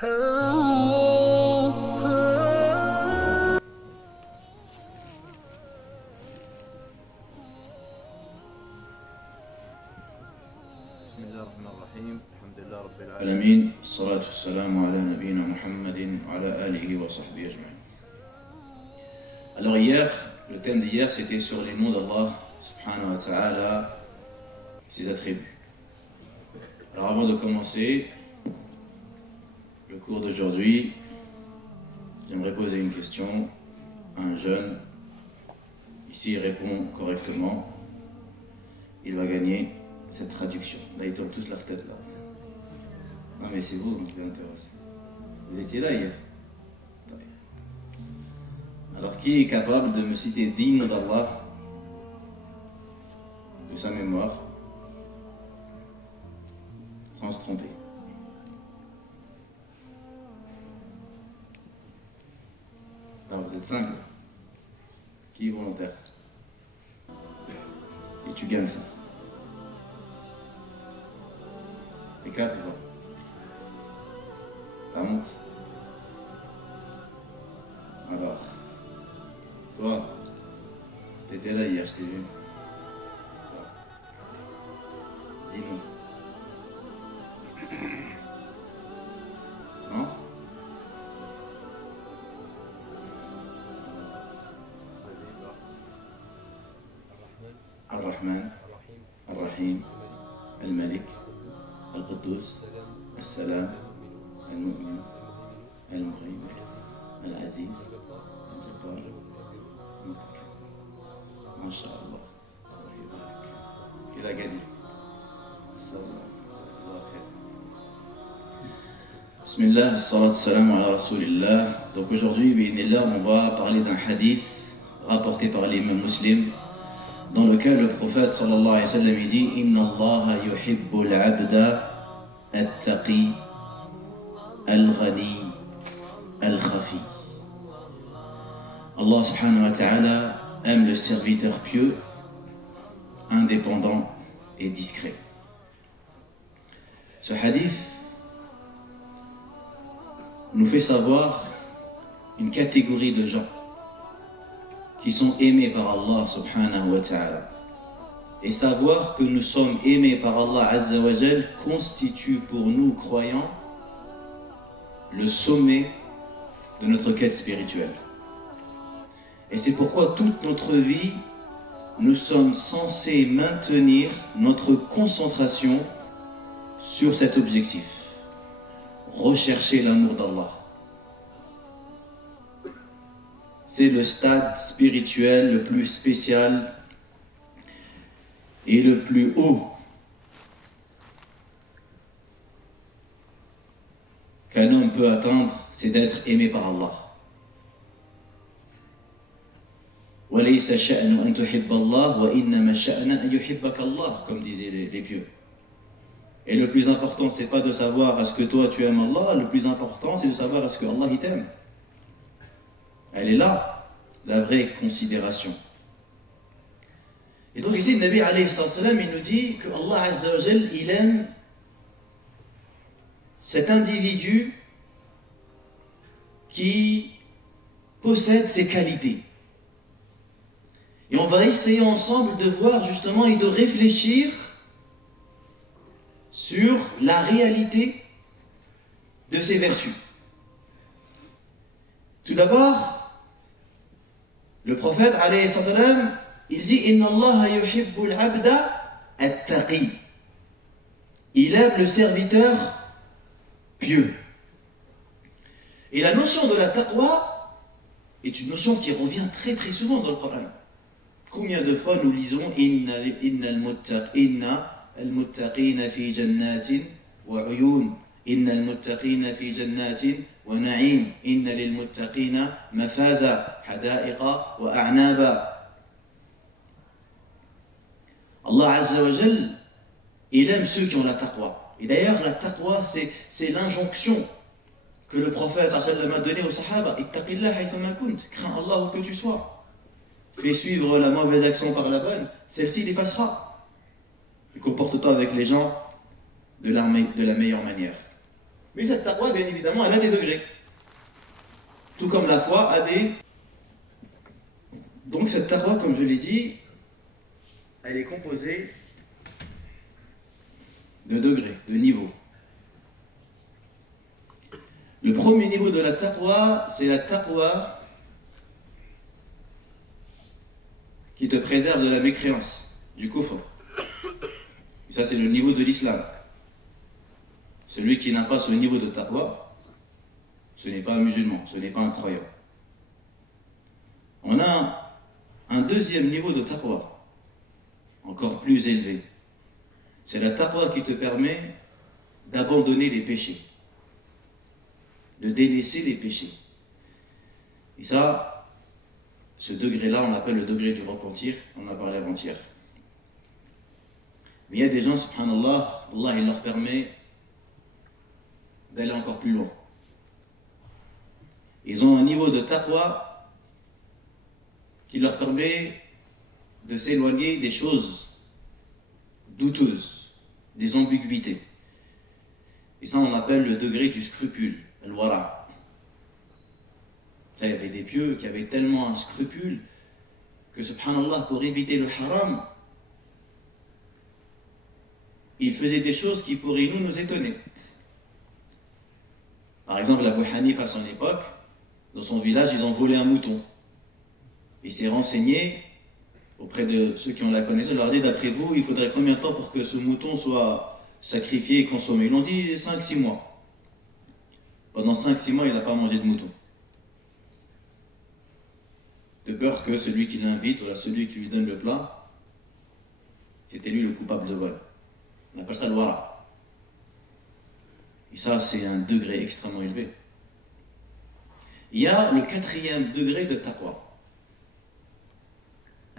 Alamin, salatu salam ala nabina Muhammadin wa ala alihi wa sahbihi ajma'in. Alors hier, le thème d'hier c'était sur les noms d'Allah subhanahu wa ta'ala, ses attributs. Alors avant de commencer le cours d'aujourd'hui, j'aimerais poser une question à un jeune. Ici il répond correctement, il va gagner cette traduction. Là ils tournent tous leur tête là. Non mais c'est vous qui l'intéresse. Vous étiez là hier. Alors qui est capable de me citer 10 noms d'Allah de sa mémoire sans se tromper? Alors vous êtes 5 là. Qui est volontaire? Et tu gagnes ça. Et 4 ou pas? Ça monte. Alors, toi, t'étais là hier, je t'ai vu. Toi. Dis-nous. Non? Ar-Rahman, Ar-Rahim, Al-Malik, Al-Quddus, Al-Salam, المؤمن المهيمن العزيز الجبار المتكبر. ما شاء الله الله يبارك. إذا قدي الله خير. بسم الله الصلاة والسلام على رسول الله. Donc aujourd'hui, bi'idhnillah, on va parler d'un hadith rapporté par l'imam Muslim dans lequel le prophète sallallahu alayhi wa sallam dit: Inna Allah yuhibbu al-abda at-taqi Al-Ghani, Al-Khafi. Allah subhanahu wa ta'ala aime le serviteur pieux, indépendant et discret. Ce hadith nous fait savoir une catégorie de gens qui sont aimés par Allah subhanahu wa ta'ala. Et savoir que nous sommes aimés par Allah azza wa jal constitue pour nous croyants le sommet de notre quête spirituelle. Et c'est pourquoi toute notre vie, nous sommes censés maintenir notre concentration sur cet objectif. Rechercher l'amour d'Allah. C'est le stade spirituel le plus spécial et le plus haut qu'un homme peut atteindre, c'est d'être aimé par Allah. Comme disaient les pieux. Et le plus important, c'est pas de savoir est-ce que toi tu aimes Allah, le plus important c'est de savoir est-ce que Allah il t'aime. Elle est là, la vraie considération. Et donc ici, le Nabi alayhi salam, il nous dit que Allah azza wa jal, il aime cet individu qui possède ces qualités. Et on va essayer ensemble de voir justement et de réfléchir sur la réalité de ces vertus. Tout d'abord, le prophète alayhi salam, il dit Inna Allah yuhibbul abda at-taqi. Il aime le serviteur pieux. Et la notion de la taqwa est une notion qui revient très très souvent dans le Coran. Combien de fois nous lisons Inna al-muttaqina fi jannatin wa uyun, Inna al-muttaqina fi jannatin wa na'im, Inna lil-muttaqina mafaza, hada'iqa wa a'naba. Allah azza wa jal, il aime ceux qui ont la taqwa. Et d'ailleurs, la taqwa, c'est l'injonction que le prophète sallallahu a donnée aux sahaba. Ittaqillah haythama kunt. Crains Allah où que tu sois. Fais suivre la mauvaise action par la bonne, celle-ci l'effacera. Et comporte-toi avec les gens de la meilleure manière. Mais cette taqwa, bien évidemment, elle a des degrés. Tout comme la foi a des... Donc cette taqwa, comme je l'ai dit, elle est composée de degrés, de niveaux. Le premier niveau de la taqwa, c'est la taqwa qui te préserve de la mécréance, du kufr. Et ça, c'est le niveau de l'islam. Celui qui n'a pas ce niveau de taqwa, ce n'est pas un musulman, ce n'est pas un croyant. On a un deuxième niveau de taqwa, encore plus élevé. C'est la taqwa qui te permet d'abandonner les péchés, de délaisser les péchés. Et ça, ce degré-là, on l'appelle le degré du repentir, on en a parlé avant-hier. Mais il y a des gens, subhanallah, Allah il leur permet d'aller encore plus loin. Ils ont un niveau de taqwa qui leur permet de s'éloigner des choses douteuses, des ambiguïtés. Et ça, on appelle le degré du scrupule, al-wara. Il y avait des pieux qui avaient tellement un scrupule que, subhanallah, pour éviter le haram, ils faisaient des choses qui pourraient nous étonner. Par exemple, Abu Hanif, à son époque, dans son village, ils ont volé un mouton. Il s'est renseigné auprès de ceux qui ont la connaissance, il leur a dit, d'après vous, il faudrait combien de temps pour que ce mouton soit sacrifié et consommé? Ils l'ont dit 5-6 mois. Pendant 5-6 mois, il n'a pas mangé de mouton. De peur que celui qui l'invite, ou celui qui lui donne le plat, c'était lui le coupable de vol. On appelle ça le wara. Et ça, c'est un degré extrêmement élevé. Il y a le quatrième degré de taqwa.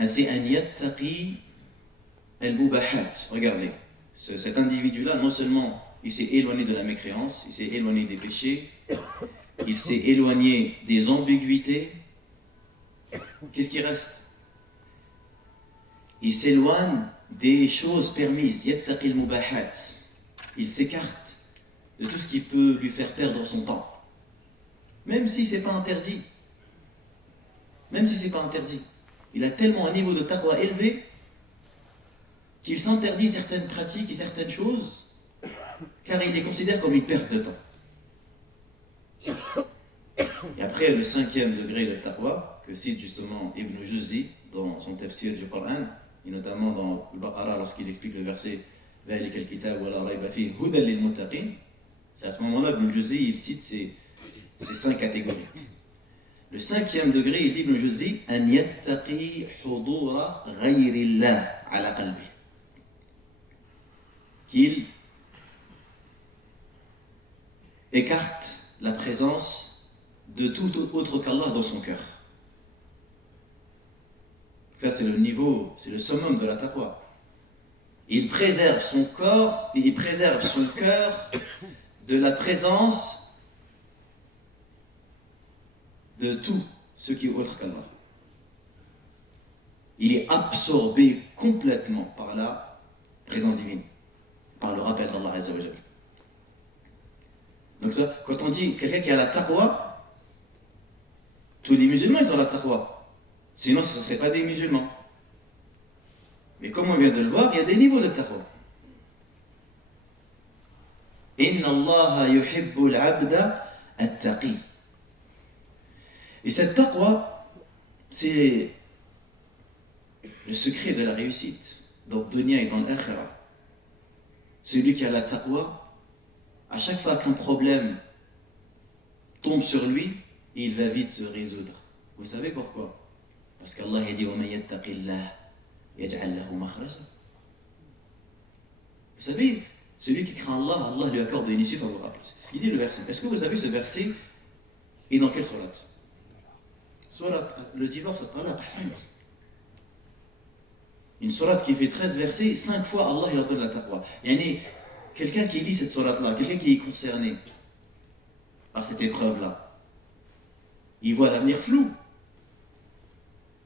C'est un yattaqi al-mubahat. Regardez, cet individu-là, non seulement il s'est éloigné de la mécréance, il s'est éloigné des péchés, il s'est éloigné des ambiguïtés. Qu'est-ce qui reste? Il s'éloigne des choses permises. Yattaqi al-mubahat. Il s'écarte de tout ce qui peut lui faire perdre son temps. Même si ce n'est pas interdit. Même si ce n'est pas interdit. Il a tellement un niveau de taqwa élevé qu'il s'interdit certaines pratiques et certaines choses car il les considère comme une perte de temps. Et après, le cinquième degré de taqwa que cite justement Ibn Juzzi dans son tafsir du Coran, et notamment dans le Baqarah lorsqu'il explique le verset ذَلِكَ الْكِتَابُ وَلَا رَيْبَ فِيهِ هُدًى لِلْمُتَّقِينَ. C'est à ce moment-là Ibn Juzzi il cite ces 5 catégories. Le cinquième degré, il dit Ibn Juzzi, an yattaqi hudura ghayrillah ala qalbi. Qu'il écarte la présence de tout autre qu'Allah dans son cœur. Ça, c'est le niveau, c'est le summum de la taqwa. Il préserve son corps, il préserve son cœur de la présence de tout ce qui est autre qu'Allah. Il est absorbé complètement par la présence divine, par le rappel d'Allah Azza wa Jalla. Donc ça, quand on dit quelqu'un qui a la taqwa, tous les musulmans ils ont la taqwa. Sinon ce ne seraient pas des musulmans. Mais comme on vient de le voir, il y a des niveaux de taqwa. Inna Allah yuhibbul abda at-taqi. Et cette taqwa, c'est le secret de la réussite dans le dunya et dans l'akhirah. Celui qui a la taqwa, à chaque fois qu'un problème tombe sur lui, il va vite se résoudre. Vous savez pourquoi? Parce qu'Allah a dit وَمَن يَتَّقِ اللَّهَ يَجْعَلْ لَهُ مَخْرَجًا. Vous savez, celui qui craint Allah, Allah lui accorde une issue favorable. C'est ce qu'il dit le verset. Est-ce que vous savez ce verset est dans quelle sourate? Sourate, le divorce, une sourate qui fait 13 versets, 5 fois Allah leur donne la taqwa. Yani, quelqu'un qui lit cette sourate-là, quelqu'un qui est concerné par cette épreuve-là, il voit l'avenir flou.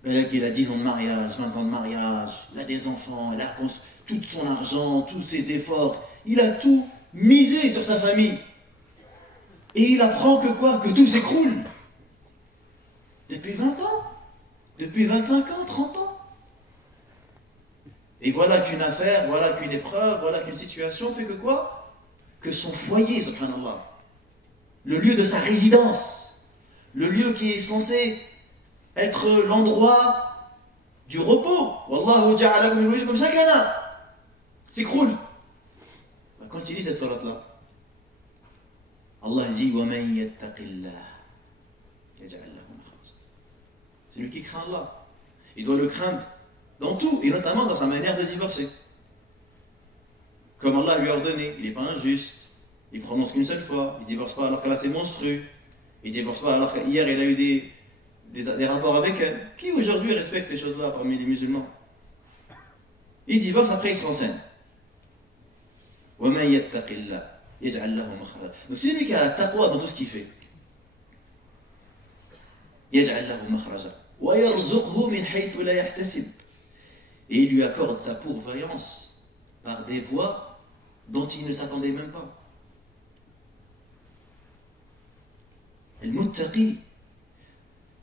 Il a 10 ans de mariage, 20 ans de mariage, il a des enfants, il a tout son argent, tous ses efforts, il a tout misé sur sa famille. Et il apprend que quoi? Que tout s'écroule. Depuis 20 ans, depuis 25 ans, 30 ans. Et voilà qu'une affaire, voilà qu'une épreuve, voilà qu'une situation fait que quoi? Que son foyer, subhanallah, le lieu de sa résidence, le lieu qui est censé être l'endroit du repos, Wallahu ja'ala min wujudikum sakana, s'écroule. Quand il lit cette sourate-là, Allah dit wa man yattaqillah yaj'al lahu makhraja. Celui qui craint Allah, il doit le craindre dans tout, et notamment dans sa manière de divorcer. Comme Allah lui a ordonné, il n'est pas injuste, il prononce qu'une seule fois, il ne divorce pas alors qu'elle a ses monstrueux, il ne divorce pas alors qu'hier il a eu des rapports avec elle. Qui aujourd'hui respecte ces choses-là parmi les musulmans? Il divorce, après il se renseigne. وَمَن يَتَّقِ اللَّهَ يَجْعَلْ لَهُ مَخْرَجًا. Donc c'est lui qui a la taqwa dans tout ce qu'il fait. يَجْعَلْ لَهُ مَخْرَجًا وَيَرْزُقْهُ مِنْ حَيْثُ لَا يَحْتَسِبُ. Et il lui accorde sa pourvoyance par des voies dont il ne s'attendait même pas. Al-Muttaqi,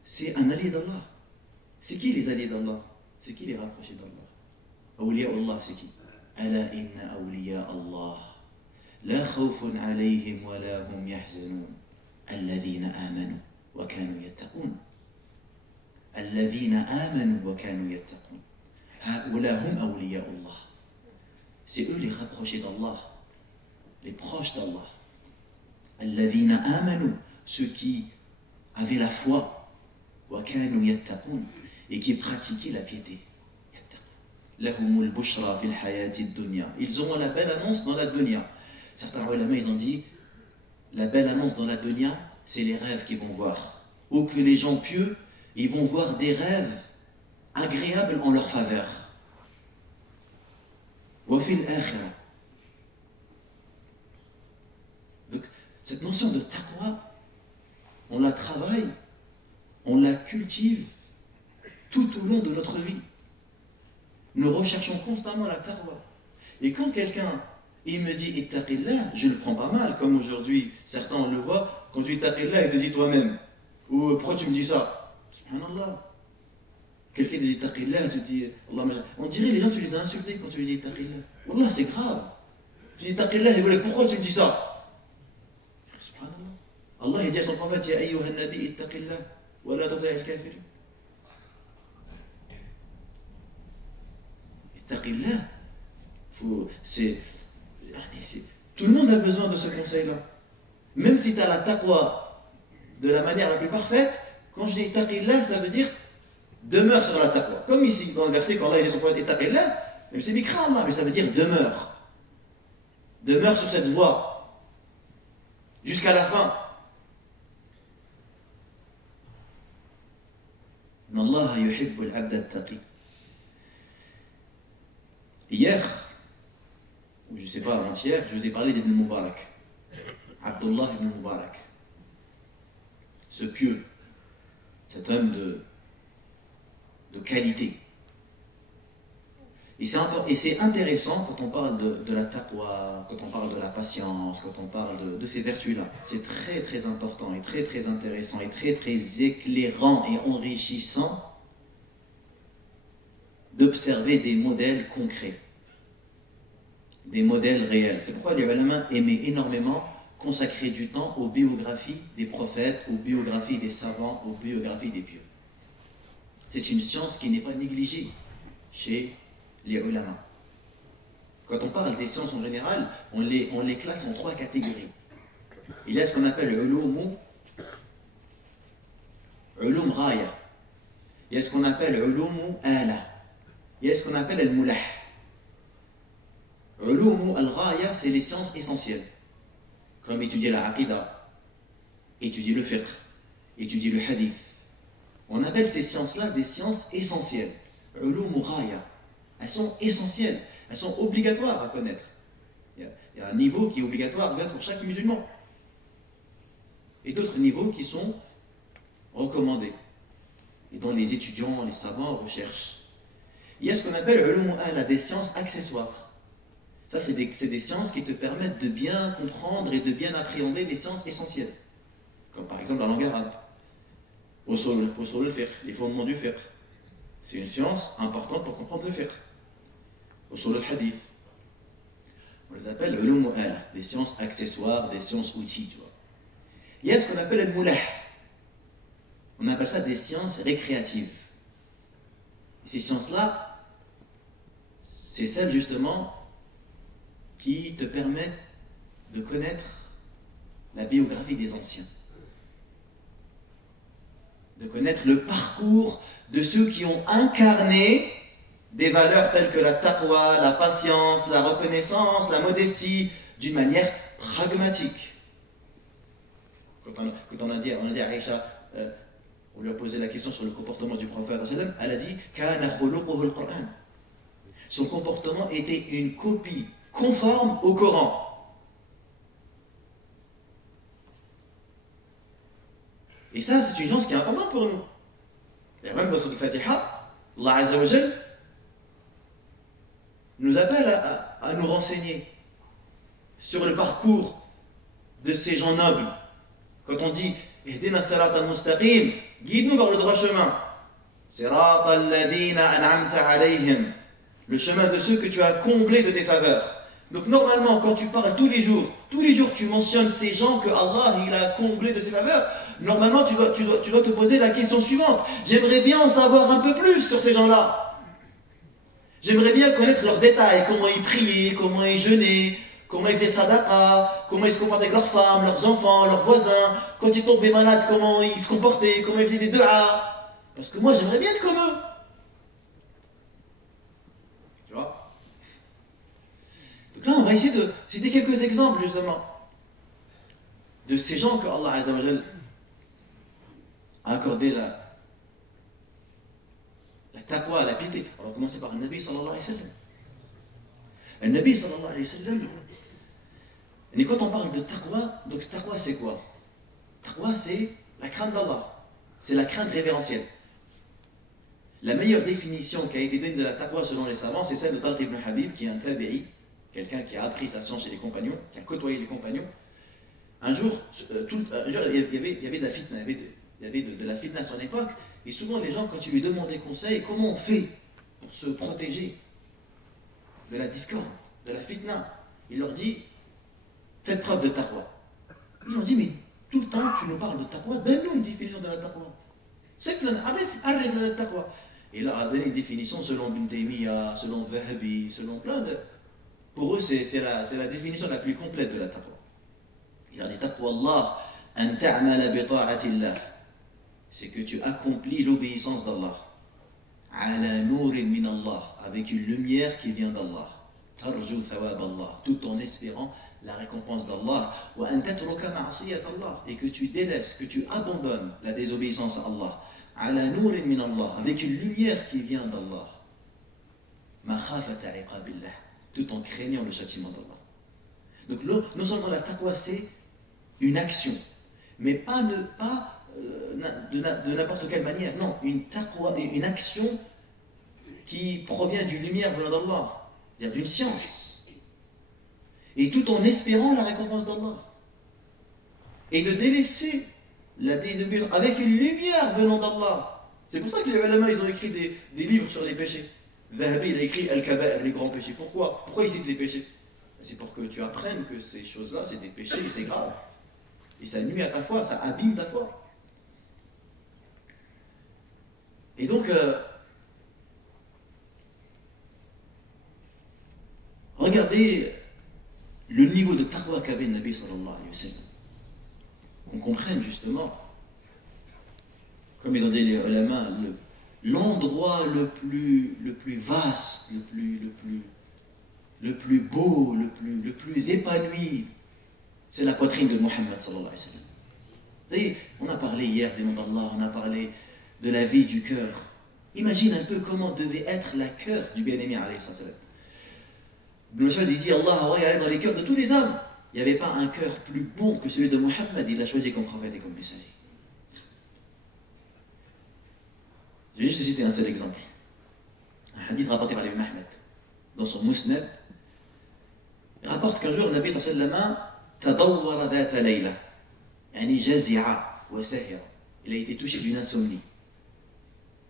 c'est un allié d'Allah. C'est qui les alliés d'Allah? C'est qui les rapprochés d'Allah? Awliya Allah, c'est qui? Ala inna awliya Allah la khawfun alayhim wa la hum yahzanun alladhina amanu wa kanu yattaqun. Alladhina amanu wa kanu yattaqun. Haoula hum awliya Allah. C'est eux les rapprochés d'Allah, les proches d'Allah. Alladhina amanu, ceux qui avaient la foi, wa kanu yattaqun, et qui pratiquaient la piété. Lahumul bushra fil hayati dunya. Ils auront la belle annonce dans la dunya. Certains ulama, ils ont dit, la belle annonce dans la dunya, c'est les rêves qu'ils vont voir. Ou que les gens pieux, ils vont voir des rêves agréables en leur faveur. Wa fil akhirah. Donc, cette notion de taqwa, on la travaille, on la cultive tout au long de notre vie. Nous recherchons constamment la taqwa. Et quand quelqu'un, il me dit ittaqillah, je le prends pas mal, comme aujourd'hui, certains on le voit, quand tu dis ittaqillah, il te dit toi-même. Ou pourquoi tu me dis ça? Subhanallah. Quelqu'un te dit ittaqillah, tu dis Allah. On dirait les gens, tu les as insultés quand tu lui dis ittaqillah. Wallah, c'est grave. Tu dis ittaqillah, il dit pourquoi tu me dis ça? Subhanallah. Allah il dit à son prophète, ya ayyuhan nabi ittaqillah, wa la tuti' al-kafirin. Taqillah, tout le monde a besoin de ce conseil-là. Même si tu as la taqwa de la manière la plus parfaite, quand je dis taqillah, ça veut dire demeure sur la taqwa. Comme ici, dans le verset, quand Allah dit son prophète taqillah, même c'est bikra Allah, mais ça veut dire demeure. Demeure sur cette voie jusqu'à la fin. Allah yuhibbu al-abd at-taqi. Hier, ou je ne sais pas, avant-hier, je vous ai parlé d'Ibn Mubarak. Abdullah ibn Mubarak. Ce pieux, cet homme de qualité. Et c'est intéressant quand on parle de la taqwa, quand on parle de la patience, quand on parle de ces vertus-là. C'est très très important et très très intéressant et très très éclairant et enrichissant d'observer des modèles concrets, des modèles réels. C'est pourquoi les ulama aimaient énormément consacrer du temps aux biographies des prophètes, aux biographies des savants, aux biographies des pieux. C'est une science qui n'est pas négligée chez les ulama. Quand on parle des sciences en général, on les classe en 3 catégories. Il y a ce qu'on appelle ulum raya. Il y a ce qu'on appelle ulum ala. Il y a ce qu'on appelle al-mulah. Ulum al-ghaya, c'est les sciences essentielles. Comme étudier la aqida, étudier le fiqh, étudier le hadith. On appelle ces sciences-là des sciences essentielles. Ulum ghaya. Elles sont essentielles, elles sont obligatoires à connaître. Il y a un niveau qui est obligatoire pour chaque musulman. Et d'autres niveaux qui sont recommandés. Et dont les étudiants, les savants recherchent. Il y a ce qu'on appelle ulum ala, des sciences accessoires. Ça, c'est des sciences qui te permettent de bien comprendre et de bien appréhender les sciences essentielles. Comme par exemple la langue arabe. Usul al-fiqh, les fondements du fiqh. C'est une science importante pour comprendre le fiqh. Usul al-hadith. On les appelle les sciences accessoires, des sciences outils. Tu vois. Il y a ce qu'on appelle le moulah. On appelle ça des sciences récréatives. Et ces sciences-là, c'est celles justement qui te permettent de connaître la biographie des anciens. De connaître le parcours de ceux qui ont incarné des valeurs telles que la taqwa, la patience, la reconnaissance, la modestie, d'une manière pragmatique. Quand on a dit à Aïcha, on lui a posé la question sur le comportement du prophète, elle a dit Kana khuluquhu al-Qur'an. Son comportement était une copie conforme au Coran. Et ça, c'est une chose qui est importante pour nous. Et même dans le Fatiha, Allah Azza wa Jal nous appelle à nous renseigner sur le parcours de ces gens nobles. Quand on dit Ihdina sirat al-mustaqim, guide-nous vers le droit chemin. Sirat al-ladhina an'amta alayhim, le chemin de ceux que tu as comblés de tes faveurs. Donc normalement, quand tu parles tous les jours tu mentionnes ces gens que Allah il a comblés de ses faveurs. Normalement, tu dois te poser la question suivante. J'aimerais bien en savoir un peu plus sur ces gens-là. J'aimerais bien connaître leurs détails, comment ils priaient, comment ils jeûnaient, comment ils faisaient sadaqa, comment ils se comportaient avec leurs femmes, leurs enfants, leurs voisins, quand ils tombaient malades, comment ils se comportaient, comment ils faisaient des du'a. Parce que moi, j'aimerais bien être comme eux. Tu vois? Donc là, on va essayer de citer quelques exemples, justement, de ces gens que Allah Azza wa Jal a accordé la taqwa, la piété. On va commencer par le Nabi sallallahu alayhi wa sallam. Le Nabi sallallahu alayhi wa sallam. Et quand on parle de taqwa, donc taqwa c'est quoi? Taqwa c'est la crainte d'Allah. C'est la crainte révérentielle. La meilleure définition qui a été donnée de la taqwa selon les savants, c'est celle de Talq ibn Habib, qui est un tabi'i, quelqu'un qui a appris sa science chez les compagnons, qui a côtoyé les compagnons. Un jour, il y avait de la fitna, il y avait de la fitna à son époque, et souvent les gens, quand ils lui demandaient conseil, comment on fait pour se protéger de la discorde, de la fitna, il leur dit, faites preuve de taqwa. Ils ont dit, mais tout le temps tu nous parles de taqwa, donne-nous une définition de la taqwa. Arrive la taqwa. Et là, a donné une définition selon Ibn Taymiyyah, selon Wahhabi, selon plein de... Pour eux, c'est la définition la plus complète de la taqwa. Il a dit taqwa Allah, an ta'mala bi ta'atillah. C'est que tu accomplis l'obéissance d'Allah. Ala nourin min Allah, avec une lumière qui vient d'Allah. Tarju thawab Allah, tout en espérant la récompense d'Allah. Wa an tatruka ma'siyat Allah, et que tu délaisses, que tu abandonnes la désobéissance à Allah. Ala nourin min Allah, avec une lumière qui vient d'Allah. Makhafata iqabillah, tout en craignant le châtiment d'Allah. Donc non seulement la taqwa c'est une action, mais pas de n'importe quelle manière. Non, une taqwa, une action qui provient d'une lumière venant d'Allah, c'est-à-dire d'une science. Et tout en espérant la récompense d'Allah. Et de délaisser la désobéissance avec une lumière venant d'Allah. C'est pour ça que les ulama, ils ont écrit des livres sur les péchés. Zahabi, il a écrit Al-Kaba'ir, les grands péchés. Pourquoi il cite les péchés? C'est pour que tu apprennes que ces choses-là, c'est des péchés et c'est grave. Et ça nuit à ta foi, ça abîme ta foi. Et donc, regardez le niveau de taqwa qu'avait le Nabi sallallahu alayhi wa sallam. Qu'on comprenne justement, comme ils ont dit les ulama, l'endroit le plus vaste, le plus beau, le plus épanoui, c'est la poitrine de Mohammed sallallahu alayhi wa sallam. Vous voyez, on a parlé hier des noms d'Allah, on a parlé de la vie du cœur. Imagine un peu comment devait être la cœur du bien-aimé alayhi sallam. Ibn Mas'ud dit Allah est dans les cœurs de tous les hommes. Il n'y avait pas un cœur plus bon que celui de Mohammed, il l'a choisi comme prophète et comme messager. Je vais juste citer un seul exemple. Un hadith rapporté par l'Imam Ahmed dans son Musnad. Il rapporte qu'un jour, le Nabi sallallahu alayhi wa sallam tadawwara dhata layla, yani jazi'a wa sahira. Il a été touché d'une insomnie.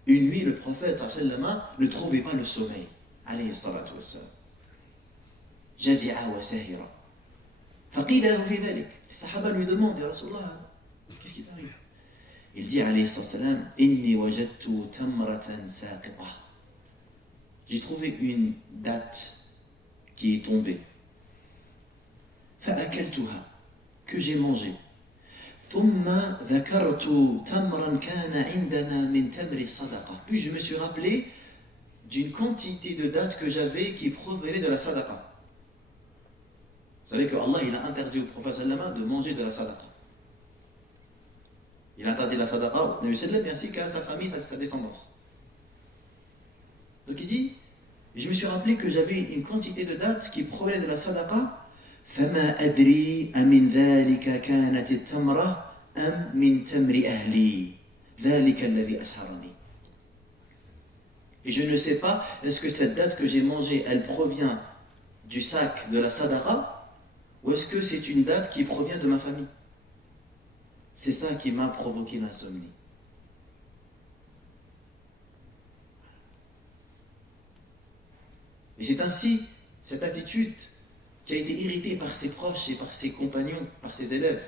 Une nuit, le prophète sallallahu alayhi wa sallam ne trouvait pas le sommeil. Alayhi salatu wa sallam. Jazi'a wa sahira. Faqila lahu fi dhalik. Les sahaba lui demandent, ya Rasulallah, qu'est-ce qui t'arrive? Il dit, alayhi salam, inni wajadtu tamratan saqita. J'ai trouvé une date qui est tombée. Fa'akaltuha, que j'ai mangé. Thumma dhakartu tamran kana indana min tamri sadaqa. Puis je me suis rappelé d'une quantité de dates que j'avais qui provenait de la sadaqa. Vous savez que Allah il a interdit au prophète sallallahu de manger de la sadaqa. Il a interdit la sadaqa, ainsi qu'à sa famille, sa descendance. Donc il dit, je me suis rappelé que j'avais une quantité de dates qui provenait de la sadaqa. فما أدري أمن ذلك كانت التمرة أم من تمر أهلي ذلك الذي أسهرني. Et je ne sais pas, est-ce que cette date que j'ai mangée, elle provient du sac de la sadaqa, ou est-ce que c'est une date qui provient de ma famille? C'est ça qui m'a provoqué l'insomnie. Et c'est ainsi, cette attitude qui a été irritée par ses proches et par ses compagnons, par ses élèves.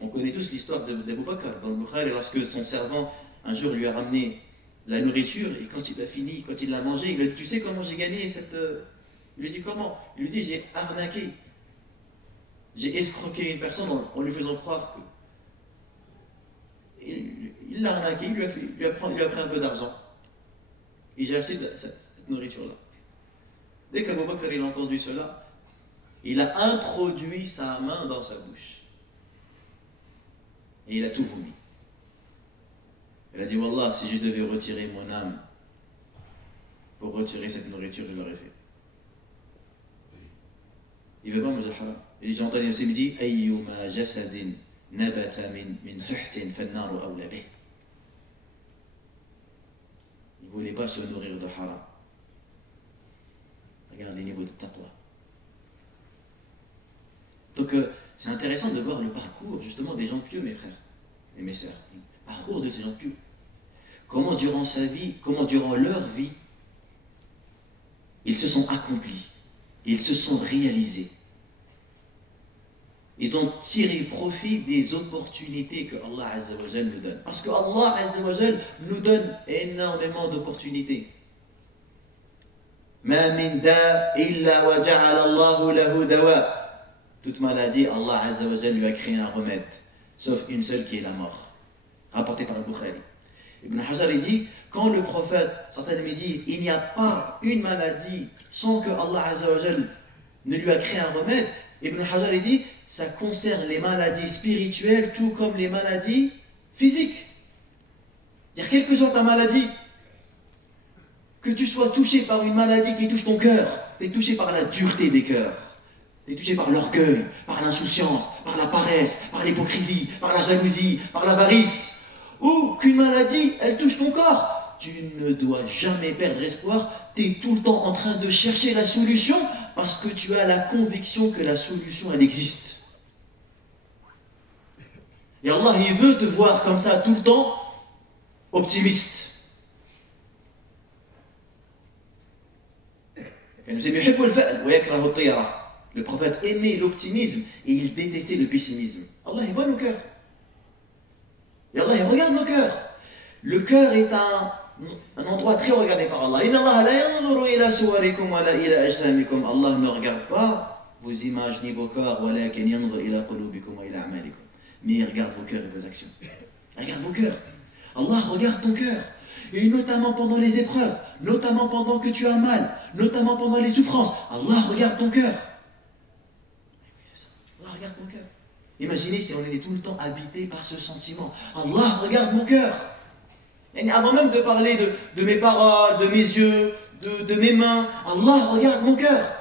On connaît tous l'histoire d'Abu Bakr dans le Bukhari, lorsque son servant un jour lui a ramené la nourriture, et quand il a fini, quand il l'a mangé, il lui a dit, tu sais comment j'ai gagné cette... Il lui dit comment? Il lui dit, j'ai arnaqué, j'ai escroqué une personne en lui faisant croire que... Il l'a arnaqué, il lui a pris un peu d'argent. Et j'ai acheté cette nourriture-là. Dès qu'Abu Bakr il a entendu cela, il a introduit sa main dans sa bouche. Et il a tout vomi. Il a dit, Wallah, si je devais retirer mon âme pour retirer cette nourriture, je l'aurais fait. Il ne veut pas manger haram. Et j'ai entendu aussi, il me dit, Ayyuma jasadin nabata min suhtin fannaru awla bih. Il ne voulait pas se nourrir de haram. Regarde les niveaux de taqwa. Donc c'est intéressant de voir le parcours justement des gens pieux, mes frères et mes sœurs. Le parcours de ces gens pieux. Comment durant sa vie, comment durant leur vie, ils se sont accomplis, ils se sont réalisés. Ils ont tiré profit des opportunités que Allah Azza wa Jal nous donne. Parce que Allah Azza wa Jal nous donne énormément d'opportunités. Ma min da illa wa ja'ala Allahu lahu dawa. Toute maladie, Allah Azza wa Jal lui a créé un remède, sauf une seule qui est la mort. Rapporté par le Bukhari. Ibn Hajar dit, quand le prophète dit, il n'y a pas une maladie sans que Allah Azza wa Jal ne lui a créé un remède, Ibn Hajar dit, ça concerne les maladies spirituelles tout comme les maladies physiques. C'est-à-dire, quelle que soit ta maladie, que tu sois touché par une maladie qui touche ton cœur, tu es touché par la dureté des cœurs. Tu es touché par l'orgueil, par l'insouciance, par la paresse, par l'hypocrisie, par la jalousie, par l'avarice. Ou qu'une maladie, elle touche ton corps. Tu ne dois jamais perdre espoir. Tu es tout le temps en train de chercher la solution parce que tu as la conviction que la solution, elle existe. Et Allah, il veut te voir comme ça tout le temps optimiste. Le prophète aimait l'optimisme et il détestait le pessimisme. Allah, il voit nos cœurs. Et Allah, il regarde nos cœurs. Le cœur est un endroit très regardé par Allah. Allah ne regarde pas vos images ni vos corps, mais il regarde vos cœurs et vos actions. Il regarde vos cœurs. Allah regarde ton cœur. Et notamment pendant les épreuves, notamment pendant que tu as mal, notamment pendant les souffrances. Allah regarde ton cœur. Allah regarde ton cœur. Imaginez si on était tout le temps habité par ce sentiment. Allah regarde mon cœur. Et avant même de parler de mes paroles, de mes yeux, de mes mains, Allah regarde mon cœur.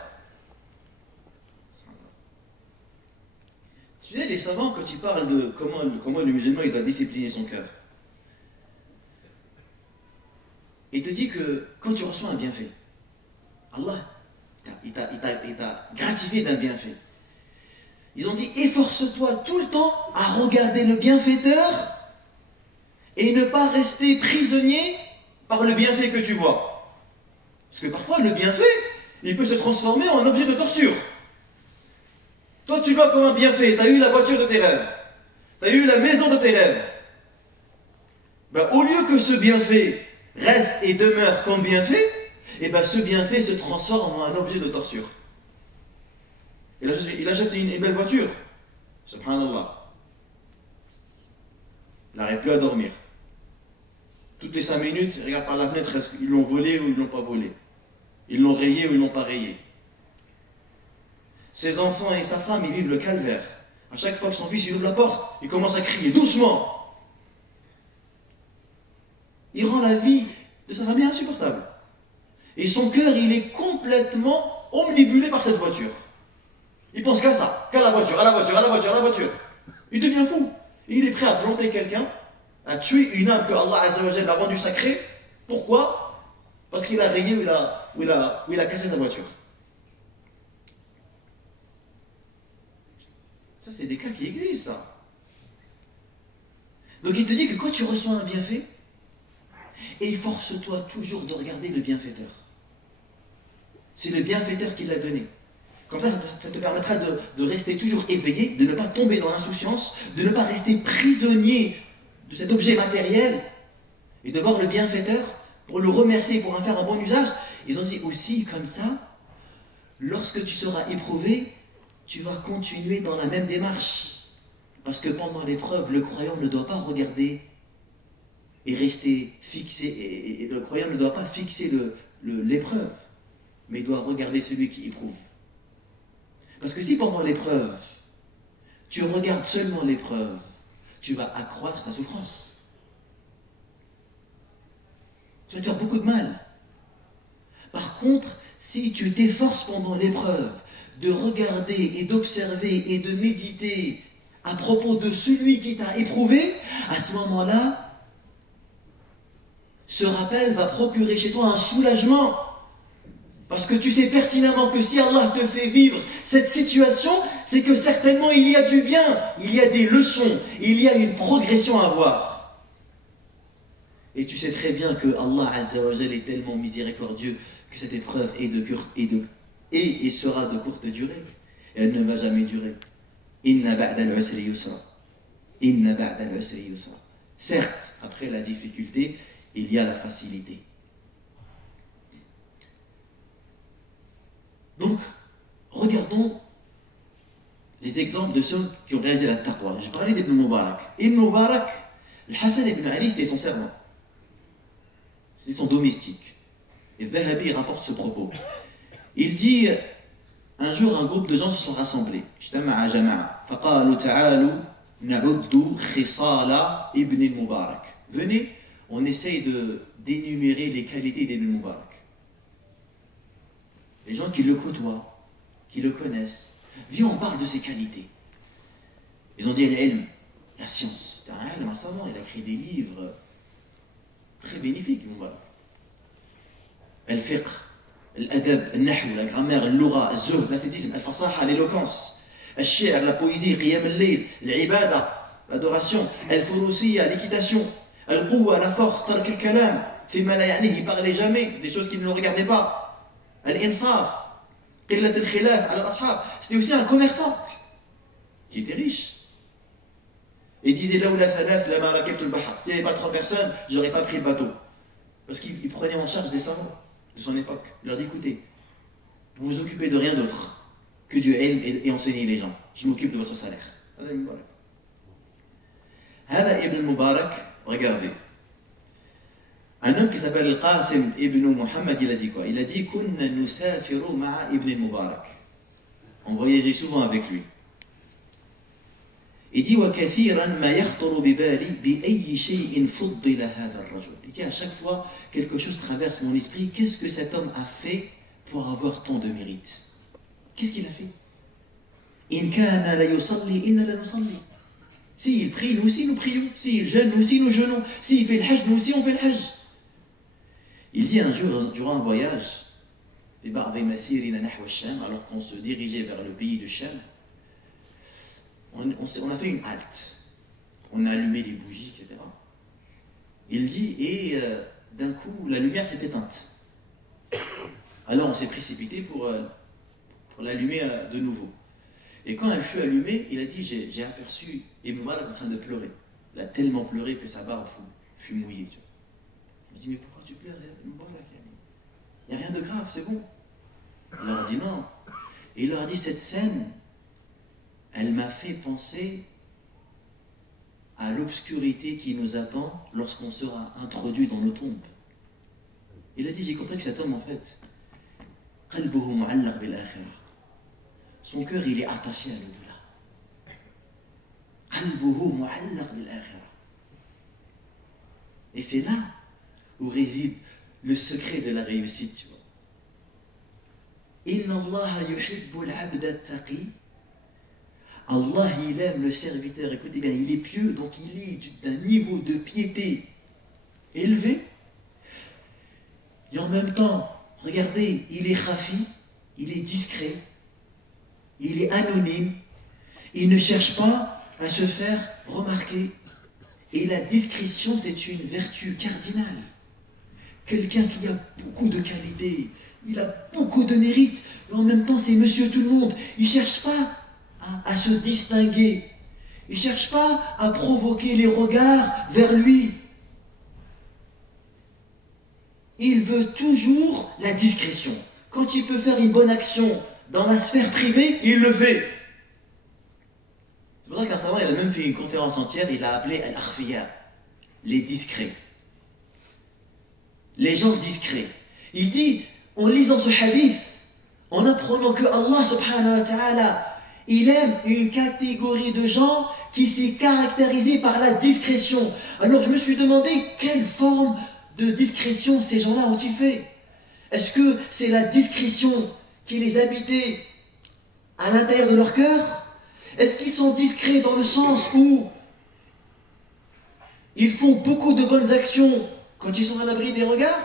Tu sais, les savants, quand ils parlent de comment le musulman il doit discipliner son cœur, il te dit que quand tu reçois un bienfait, Allah il t'a gratifié d'un bienfait. Ils ont dit, efforce-toi tout le temps à regarder le bienfaiteur et ne pas rester prisonnier par le bienfait que tu vois. Parce que parfois, le bienfait, il peut se transformer en objet de torture. Toi, tu vois comme un bienfait, tu as eu la voiture de tes rêves, tu as eu la maison de tes rêves. Ben, au lieu que ce bienfait reste et demeure comme bienfait, et ben, ce bienfait se transforme en un objet de torture. Il achète une belle voiture, subhanallah. Il n'arrive plus à dormir. Toutes les 5 minutes, il regarde par la fenêtre, est-ce qu'ils l'ont volé ou ils ne l'ont pas volé? Ils l'ont rayé ou ils ne l'ont pas rayé? Ses enfants et sa femme, ils vivent le calvaire. À chaque fois que son fils il ouvre la porte, il commence à crier doucement. Il rend la vie de sa famille insupportable. Et son cœur, il est complètement omnibulé par cette voiture. Il pense qu'à ça, qu'à la voiture, à la voiture, à la voiture, à la voiture. Il devient fou. Et il est prêt à planter quelqu'un, à tuer une âme que Allah Azza wa Jalla a rendue sacrée. Pourquoi? Parce qu'il a rayé ou il a cassé sa voiture. Ça, c'est des cas qui existent, ça. Donc il te dit que quand tu reçois un bienfait, efforce-toi toujours de regarder le bienfaiteur. C'est le bienfaiteur qui l'a donné. Comme ça te permettra de rester toujours éveillé, de ne pas tomber dans l'insouciance, de ne pas rester prisonnier de cet objet matériel et de voir le bienfaiteur pour le remercier, pour en faire un bon usage. Ils ont dit aussi comme ça, lorsque tu seras éprouvé, tu vas continuer dans la même démarche. Parce que pendant l'épreuve, le croyant ne doit pas regarder et rester fixé, et le croyant ne doit pas fixer l'épreuve, mais il doit regarder celui qui éprouve. Parce que si pendant l'épreuve, tu regardes seulement l'épreuve, tu vas accroître ta souffrance. Tu vas te faire beaucoup de mal. Par contre, si tu t'efforces pendant l'épreuve de regarder et d'observer et de méditer à propos de celui qui t'a éprouvé, à ce moment-là, ce rappel va procurer chez toi un soulagement. Parce que tu sais pertinemment que si Allah te fait vivre cette situation, c'est que certainement il y a du bien, il y a des leçons, il y a une progression à avoir. Et tu sais très bien que Allah Azza wa Jalla est tellement miséricordieux que cette épreuve est et sera de courte durée. Et elle ne va jamais durer. Inna ba'da al-usri yusra. Inna ba'da al-usri yusra. Certes, après la difficulté, il y a la facilité. Donc, regardons les exemples de ceux qui ont réalisé la taqwa. J'ai parlé d'Ibn Mubarak. Ibn Mubarak, le Hassan ibn Ali, c'était son servant. C'était son domestique. Et Zahabi rapporte ce propos. Il dit, un jour, un groupe de gens se sont rassemblés. اجتمع جماعة فقالوا تعالوا نعد خصال ابن المبارك. Venez, on essaye d'énumérer les qualités d'Ibn Mubarak. Les gens qui le côtoient, qui le connaissent, viens, on parle de ses qualités. Ils ont dit l'ilm, la science. C'est un savant, il a écrit des livres très bénéfiques, Ibn Mubarak. Al-fiqh, l'adab, al-nahu, la grammaire, al-lugha, al-zuhd, l'ascétisme, al-fasaha, l'éloquence, al-shi'r, la poésie, qiyam al-layl, l'ibada, l'adoration, al-furusiya, l'équitation, al-quwwa, la force, tark al-kalam, fima la ya'nih, il parlait jamais, des choses qui ne le regardaient pas. Al-insaf, qillat al-khilaf, al-ashab. C'était aussi un commerçant qui était riche. Et disait là où la thalath, la marakabtu al-bahr. S'il n'y avait pas 3 personnes, j'aurais pas pris le bateau. Parce qu'il prenait en charge des savants de son époque. Il leur dit écoutez, vous vous occupez de rien d'autre que du ilm et enseigner les gens. Je m'occupe de votre salaire. Hada ibn Mubarak, regardez. Un homme qui s'appelle Qasim ibn Muhammad, il a dit quoi? Il a dit Kunna nusafiru ma'a ibn Mubarak. On voyageait souvent avec lui. Il dit Wa kathiran ma yakhtaru bi bali bi ayyi shay'in fuddila hadha ar-rajul. Il dit à chaque fois quelque chose traverse mon esprit, qu'est-ce que cet homme a fait pour avoir tant de mérite? Qu'est-ce qu'il a fait? In kana la yusalli inna la nusalli. S'il prie, nous aussi nous prions. S'il jeûne, nous aussi nous jeûnons. S'il fait le hajj, nous aussi on fait le hajj. Il dit un jour, durant un voyage, alors qu'on se dirigeait vers le pays de Sham, on a fait une halte. On a allumé des bougies, etc. Il dit, et d'un coup, la lumière s'est éteinte. Alors on s'est précipité pour l'allumer de nouveau. Et quand elle fut allumée, il a dit, j'ai aperçu Ibn Mubarak en train de pleurer. Il a tellement pleuré que sa barbe fut mouillée. Tu vois. Il me dit, mais pourquoi tu pleures, Ibn Mubarak? Il n'y a rien de grave, c'est bon. Il leur a dit non. Et il leur a dit, cette scène, elle m'a fait penser à l'obscurité qui nous attend lorsqu'on sera introduit dans nos tombes. Il a dit, j'ai compris que cet homme, en fait, son cœur, il est attaché à l'au-delà. Et c'est là où réside le secret de la réussite. Tu vois. Inna Allah yuhibbul abda taqi. Allah, il aime le serviteur. Écoutez bien, il est pieux, donc il est d'un niveau de piété élevé. Et en même temps, regardez, il est khafi, il est discret, il est anonyme, il ne cherche pas à se faire remarquer. Et la discrétion, c'est une vertu cardinale. Quelqu'un qui a beaucoup de qualités, il a beaucoup de mérites, mais en même temps, c'est monsieur tout le monde. Il ne cherche pas à se distinguer. Il ne cherche pas à provoquer les regards vers lui. Il veut toujours la discrétion. Quand il peut faire une bonne action dans la sphère privée, il le fait. C'est pour ça qu'un savant, il a même fait une conférence entière, il l'a appelé Al-Akhfiya, les discrets. Les gens discrets. Il dit, en lisant ce hadith, en apprenant que Allah subhanahu wa ta'ala, il aime une catégorie de gens qui s'est caractérisée par la discrétion. Alors je me suis demandé, quelle forme de discrétion ces gens-là ont-ils fait? Est-ce que c'est la discrétion qui les habitait à l'intérieur de leur cœur? Est-ce qu'ils sont discrets dans le sens où ils font beaucoup de bonnes actions quand ils sont à l'abri des regards?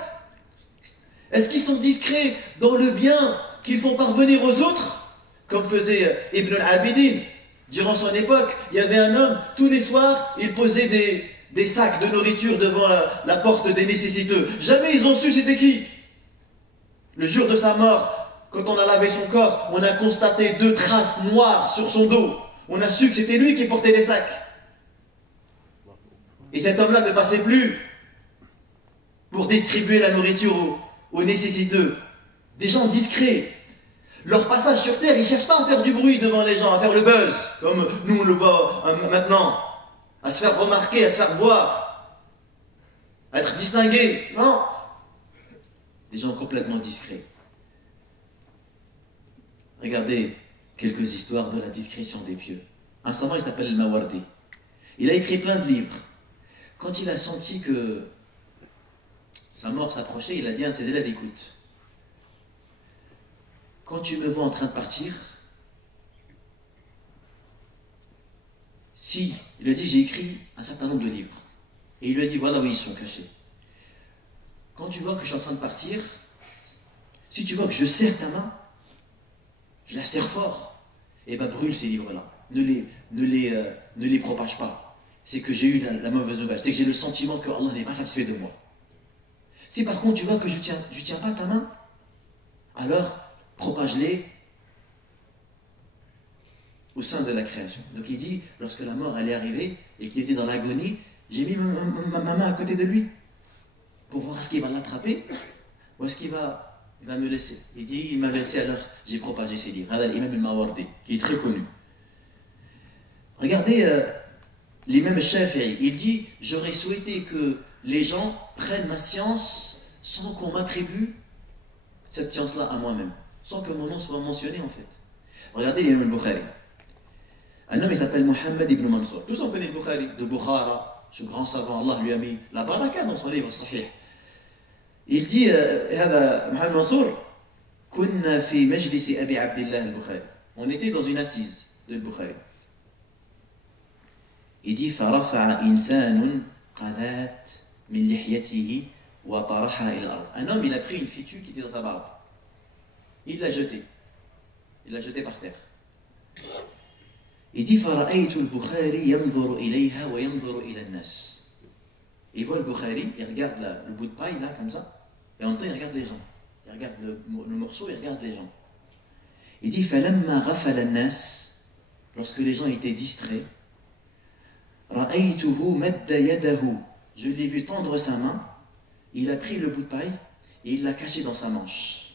Est-ce qu'ils sont discrets dans le bien qu'ils font parvenir aux autres? Comme faisait Ibn al-Abidin. Durant son époque, il y avait un homme, tous les soirs, il posait des sacs de nourriture devant la porte des nécessiteux. Jamais ils ont su c'était qui. Le jour de sa mort, quand on a lavé son corps, on a constaté 2 traces noires sur son dos. On a su que c'était lui qui portait les sacs. Et cet homme-là ne passait plus pour distribuer la nourriture aux nécessiteux. Des gens discrets. Leur passage sur terre, ils ne cherchent pas à faire du bruit devant les gens, à faire le buzz, comme nous on le voit maintenant, à se faire remarquer, à se faire voir, à être distingués. Non. Des gens complètement discrets. Regardez quelques histoires de la discrétion des pieux. Un savant, il s'appelle Al-Mawardi. Il a écrit plein de livres. Quand il a senti que sa mort s'approchait, il a dit à un de ses élèves, écoute, quand tu me vois en train de partir, si, il a dit, j'ai écrit un certain nombre de livres. Et il lui a dit, voilà où ils sont cachés. Quand tu vois que je suis en train de partir, si tu vois que je serre ta main, je la serre fort, et ben brûle ces livres-là. Ne les propage pas. C'est que j'ai eu la mauvaise nouvelle. C'est que j'ai le sentiment que Allah n'est pas satisfait de moi. Si par contre tu vois que je tiens pas ta main, alors propage-les au sein de la création. Donc il dit, lorsque la mort allait arriver et qu'il était dans l'agonie, j'ai mis ma main à côté de lui pour voir est-ce qu'il va l'attraper ou est-ce qu'il va me laisser. Il dit, il m'a laissé, alors j'ai propagé ses livres. L'imam al-Mawardi, qui est très connu. Regardez l'imam Shafi'i, il dit, j'aurais souhaité que les gens prennent ma science sans qu'on m'attribue cette science-là à moi-même, sans que mon nom soit mentionné en fait. Regardez l'imam al-Bukhari. Un homme, il s'appelle Mohammed ibn Mansour. Tous on connaît le Bukhari, de Bukhara, ce grand savant, Allah lui a mis la baraka dans son livre Sahih. Il dit, Mohammed Mansour, كنا في مجلس أبي عبد الله البخاري. On était dans une assise de Bukhari. Il dit, فرفع إنسان قذات من لحيته وطرحها إلى الأرض. Un homme, il a pris une fitu qui était dans sa barbe. il l'a jeté. Il l'a jeté par terre. Il dit فَرَأَيْتُ الْبُخَارِ يَنْظُرُ إِلَيْهَا وَيَنْظُرُ إِلَى النَّاسِ. Il voit le Bukhari, il regarde le bout de paille là, comme ça, et en même temps il regarde les gens. Il regarde le morceau, il regarde les gens. Il dit فَلَمَّا غَفَلَ النَّاسِ. Lorsque les gens étaient distraits, رَأَيْتُهُ مَدَّ يَدَهُ. Je l'ai vu tendre sa main, il a pris le bout de paille et il l'a caché dans sa manche.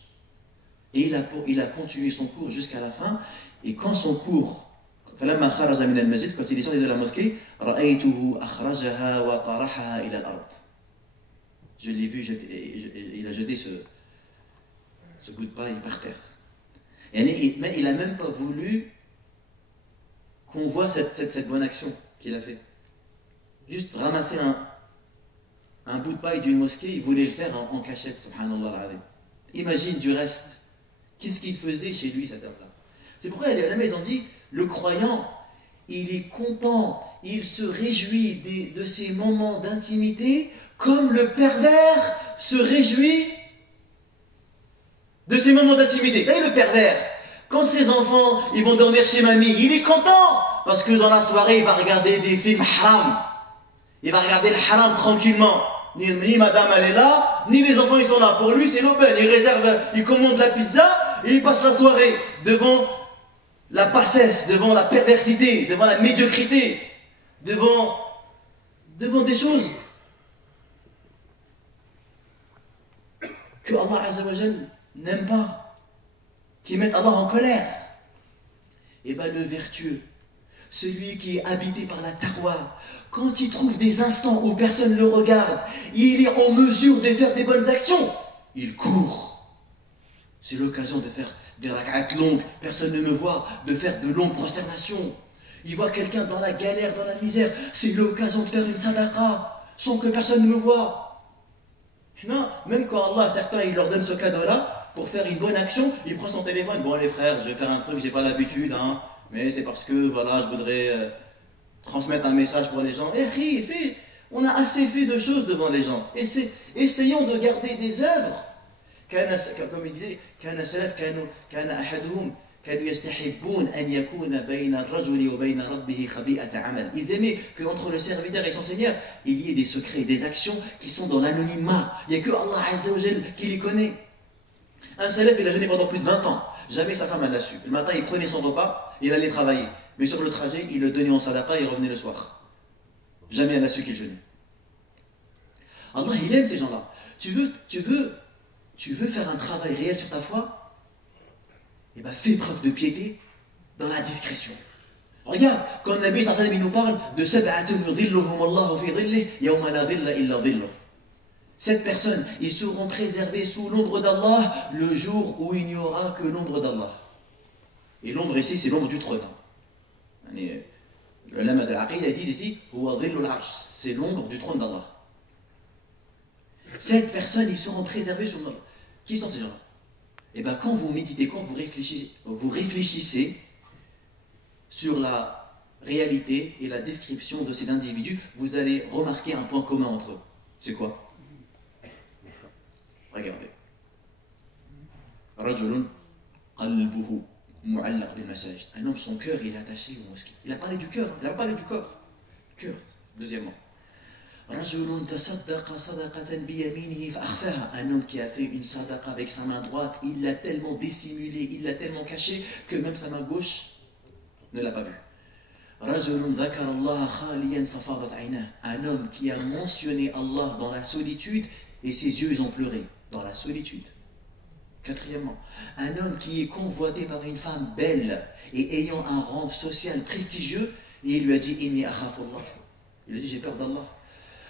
Et il a continué son cours jusqu'à la fin, et quand son cours, فلما خرج من المسجد, quand il est sorti de la mosquée, رأيته أخرجها وطرحها إلى الأرض. Je l'ai vu, il a jeté ce bout de paille par terre. Mais il n'a même pas voulu qu'on voit cette bonne action qu'il a fait. Juste ramasser un bout de paille d'une mosquée, il voulait le faire en cachette, subhanallah al-azim. Imagine du reste, qu'est-ce qu'il faisait chez lui cet homme-là. C'est pourquoi les ulama, ils ont dit, le croyant, il est content, il se réjouit de ces moments d'intimité, comme le pervers se réjouit de ces moments d'intimité. Vous voyez le pervers, quand ses enfants ils vont dormir chez mamie, il est content, parce que dans la soirée, il va regarder des films haram. Il va regarder le haram tranquillement. Ni madame elle est là, ni les enfants ils sont là. Pour lui, c'est l'aubaine. Il réserve, il commande la pizza et il passe la soirée devant la bassesse, devant la perversité, devant la médiocrité, devant des choses que Allah Azza wa Jal n'aime pas, qui mettent Allah en colère. Et bien le vertueux, celui qui est habité par la taqwa, quand il trouve des instants où personne ne le regarde, il est en mesure de faire des bonnes actions, il court. C'est l'occasion de faire des rak'at longues, personne ne me voit, de faire de longues prosternations. Il voit quelqu'un dans la galère, dans la misère, c'est l'occasion de faire une sadaqa, sans que personne ne me voit. Non, même quand Allah, certains, il leur donne ce cadeau-là, pour faire une bonne action, il prend son téléphone, bon les frères, je vais faire un truc, j'ai pas l'habitude, hein, mais c'est parce que, voilà, je voudrais transmettre un message pour les gens. On a assez fait de choses devant les gens. Essayons de garder des œuvres. Comme il disait, كان السلف كان أحدهم كانوا يستحبون أن يكون بين الرجل وبين ربه خبيئة عمل. Ils aimaient qu'entre le serviteur et son Seigneur, il y ait des secrets, des actions qui sont dans l'anonymat. Il n'y a que Allah Azza wa Jal qui les connaît. Un salaf, il a jeûné pendant plus de 20 ans. Jamais sa femme l'a su. Le matin, il prenait son repas, il allait travailler. Mais sur le trajet, il le donnait en sadaqa et il revenait le soir. Jamais elle a su qu'il jeûnait. Allah, il aime ces gens-là. Tu veux faire un travail réel sur ta foi? Eh bien, fais preuve de piété dans la discrétion. Regarde, quand le Nabi sallallahu alayhi wa sallam nous parle de sab'atun yudhilluhum Allahu fi dhillih yawma la dhilla illa dhilluh. Cette personne, ils seront préservés sous l'ombre d'Allah le jour où il n'y aura que l'ombre d'Allah. Et l'ombre ici, c'est l'ombre du trône. Le lama de l'Aqida dit ici, c'est l'ombre du trône d'Allah. Cette personne, ils seront préservés sous l'ombre. Qui sont ces gens-là? Et bien quand vous méditez, quand vous réfléchissez sur la réalité et la description de ces individus, vous allez remarquer un point commun entre eux. C'est quoi? Regardez. رجل قلبه معلق بالمساجد. Un homme, son cœur, il est attaché aux mosquées. Il a parlé du cœur, il n'a pas parlé du corps. Cœur, deuxièmement. رجل تصدق صدقة بيمينه فأخفاها. Un homme qui a fait une sadaqa avec sa main droite, il l'a tellement dissimulé, il l'a tellement caché que même sa main gauche ne l'a pas vu. رجل ذكر الله خاليا ففاضت عيناه. Un homme qui a mentionné Allah dans la solitude et ses yeux ont pleuré dans la solitude. Quatrièmement, un homme qui est convoité par une femme belle et ayant un rang social prestigieux, et il lui a dit Inni akhafullah. Il a dit j'ai peur d'Allah.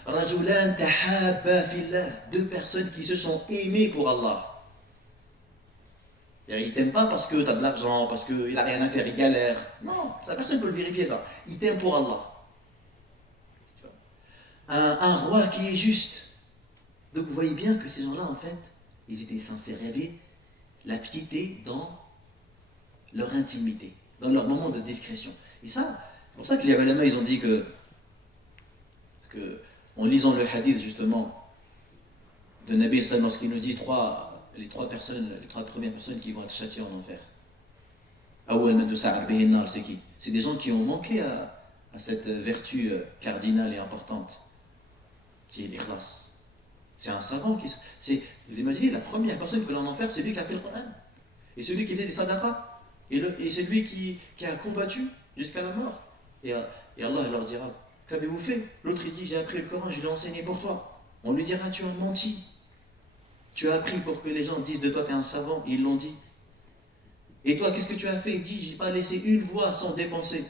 Rajulan tahabba fillah. Deux personnes qui se sont aimées pour Allah. Il t'aime pas parce que tu as de l'argent, parce qu'il n'a rien à faire, il galère. Non, la personne peut le vérifier ça. Il t'aime pour Allah. Un roi qui est juste. Donc vous voyez bien que ces gens-là, en fait, ils étaient sincères. Il y avait la piété dans leur intimité, dans leur moment de discrétion. Et ça, c'est pour ça que les ulama, ils ont dit que en lisant le hadith, justement, de Nabi Sallam, lorsqu'il nous dit 3 les trois premières personnes qui vont être châtiées en enfer. C'est qui? C'est des gens qui ont manqué à cette vertu cardinale et importante, qui est l'ikhlas. C'est un savant qui... Vous imaginez, la première personne qui va en enfer, c'est lui qui a appris le Coran. Et celui qui faisait des sadaqas. Et c'est lui qui a combattu jusqu'à la mort. Et Allah leur dira, qu'avez-vous fait? L'autre il dit, j'ai appris le Coran, je l'ai enseigné pour toi. On lui dira, tu as menti. Tu as appris pour que les gens disent de toi, tu es un savant. Et ils l'ont dit. Et toi, qu'est-ce que tu as fait? Il dit, j'ai pas laissé une voix sans dépenser.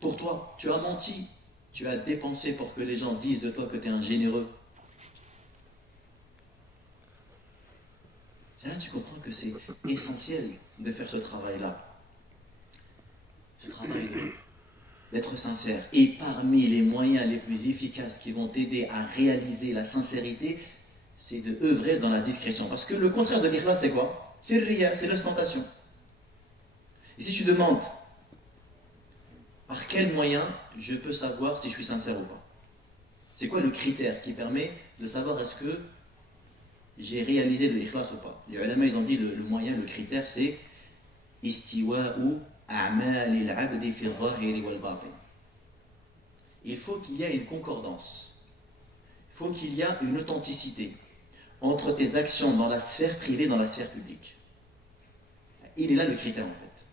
Pour toi, tu as menti. Tu as dépensé pour que les gens disent de toi que tu es un généreux. Et là, tu comprends que c'est essentiel de faire ce travail-là. Ce travail d'être sincère. Et parmi les moyens les plus efficaces qui vont t'aider à réaliser la sincérité, c'est de œuvrer dans la discrétion. Parce que le contraire de l'ikhlas, c'est quoi? C'est le riya, c'est l'ostentation. Et si tu demandes, par quel moyen je peux savoir si je suis sincère ou pas? C'est quoi le critère qui permet de savoir est-ce que j'ai réalisé le ikhlas ou pas? Les ulama, ils ont dit le moyen, le critère, c'est istiwa'u a'malil 'abdi fi adh-dhahiri wal batin. Il faut qu'il y ait une concordance. Il faut qu'il y ait une authenticité entre tes actions dans la sphère privée et dans la sphère publique. Il est là le critère en fait.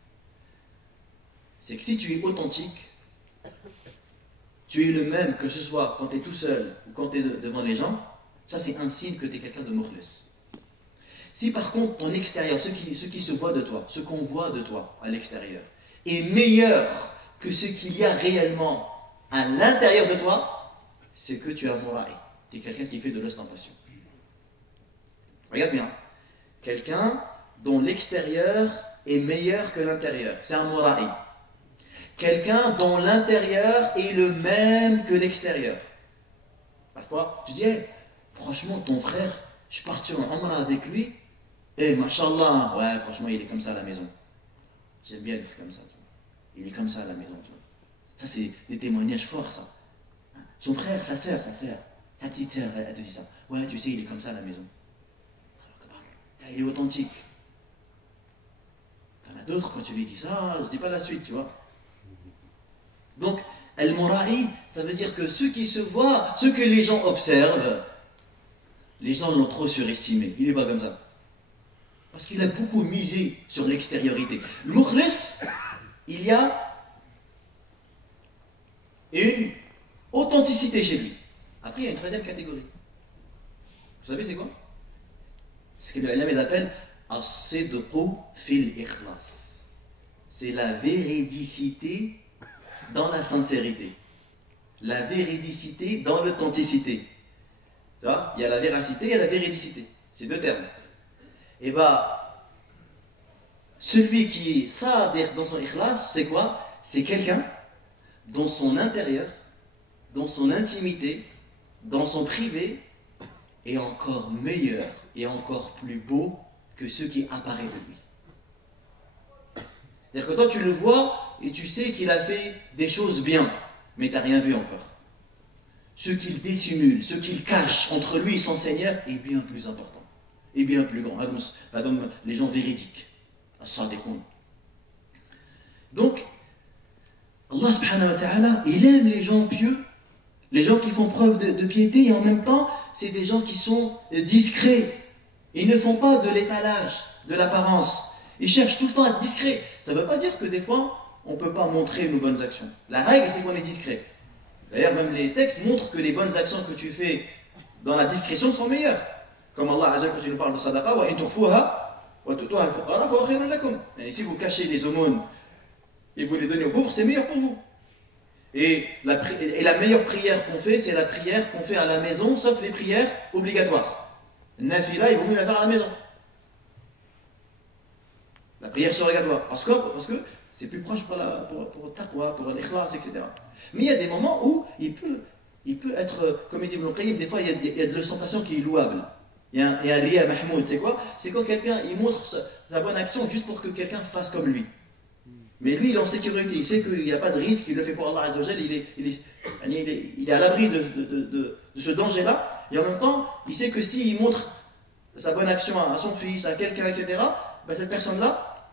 C'est que si tu es authentique, tu es le même que ce soit quand tu es tout seul ou quand tu es devant les gens, ça c'est un signe que tu es quelqu'un de mukhlis. Si par contre ton extérieur, ce qui se voit de toi, ce qu'on voit de toi à l'extérieur, est meilleur que ce qu'il y a réellement à l'intérieur de toi, c'est que tu as mura'i. Tu es quelqu'un qui fait de l'ostentation. Regarde bien. Quelqu'un dont l'extérieur est meilleur que l'intérieur. C'est un mura'i. Quelqu'un dont l'intérieur est le même que l'extérieur. Parfois, tu dis, hey, franchement, ton frère, je suis parti en Amra avec lui, et mashallah, ouais, franchement, il est comme ça à la maison. J'aime bien être comme ça. Il est comme ça à la maison. Ça, c'est des témoignages forts, ça. Son frère, sa soeur, sa petite soeur, elle te dit ça. Ouais, tu sais, il est comme ça à la maison. Il est authentique. T'en as d'autres, quand tu lui dis ça, je dis pas la suite, tu vois. Donc, al-mura'i, ça veut dire que ce qui se voit, ce que les gens observent, les gens l'ont trop surestimé. Il n'est pas comme ça. Parce qu'il a beaucoup misé sur l'extériorité. Le mukhlis, il y a une authenticité chez lui. Après, il y a une troisième catégorie. Vous savez c'est quoi? Ce que les ulama appellent as-sidqu fil ikhlas. C'est la véridicité dans la sincérité. La véridicité dans l'authenticité. Tu vois? Il y a la véracité et il y a la véridicité. C'est deux termes. Et celui qui est sadiq dans son ikhlas, c'est quoi? C'est quelqu'un dans son intérieur, dans son intimité, dans son privé, est encore meilleur et encore plus beau que ce qui apparaît de lui. C'est-à-dire que toi tu le vois et tu sais qu'il a fait des choses bien, mais tu n'as rien vu encore. Ce qu'il dissimule, ce qu'il cache entre lui et son Seigneur est bien plus important, et bien plus grand. Les gens véridiques, donc Allah subhanahu wa ta'ala, il aime les gens pieux, les gens qui font preuve de piété, et en même temps, c'est des gens qui sont discrets. Ils ne font pas de l'étalage, de l'apparence. Ils cherchent tout le temps à être discrets. Ça ne veut pas dire que des fois, on ne peut pas montrer nos bonnes actions. La règle, c'est qu'on est discret. D'ailleurs, même les textes montrent que les bonnes actions que tu fais dans la discrétion sont meilleures. Comme Allah Azza wa Jalla, quand il nous parle de sadaqa, wa in tukhfuha wa tu'tuha al-fuqara fa huwa khayrun lakum. Et si vous cachez les aumônes et vous les donnez aux pauvres, c'est meilleur pour vous. Et la meilleure prière qu'on fait, c'est la prière qu'on fait à la maison, sauf les prières obligatoires. Nafila, il vaut mieux la faire à la maison. La prière surrogatoire. Parce que c'est plus proche pour taqwa, pour l'ikhlas, etc. Mais il y a des moments où il peut être, comme il dit Ibn Qayyim, des fois il y a de l'ostentation qui est louable. Il y a un lié à Mahmoud, c'est quoi? C'est quand quelqu'un il montre sa bonne action juste pour que quelqu'un fasse comme lui. Mais lui, il est en sécurité, il sait qu'il n'y a pas de risque, il le fait pour Allah Azza wa Jalla, il est à l'abri de ce danger-là, et en même temps, il sait que s'il montre sa bonne action à son fils, à quelqu'un, etc., ben cette personne-là,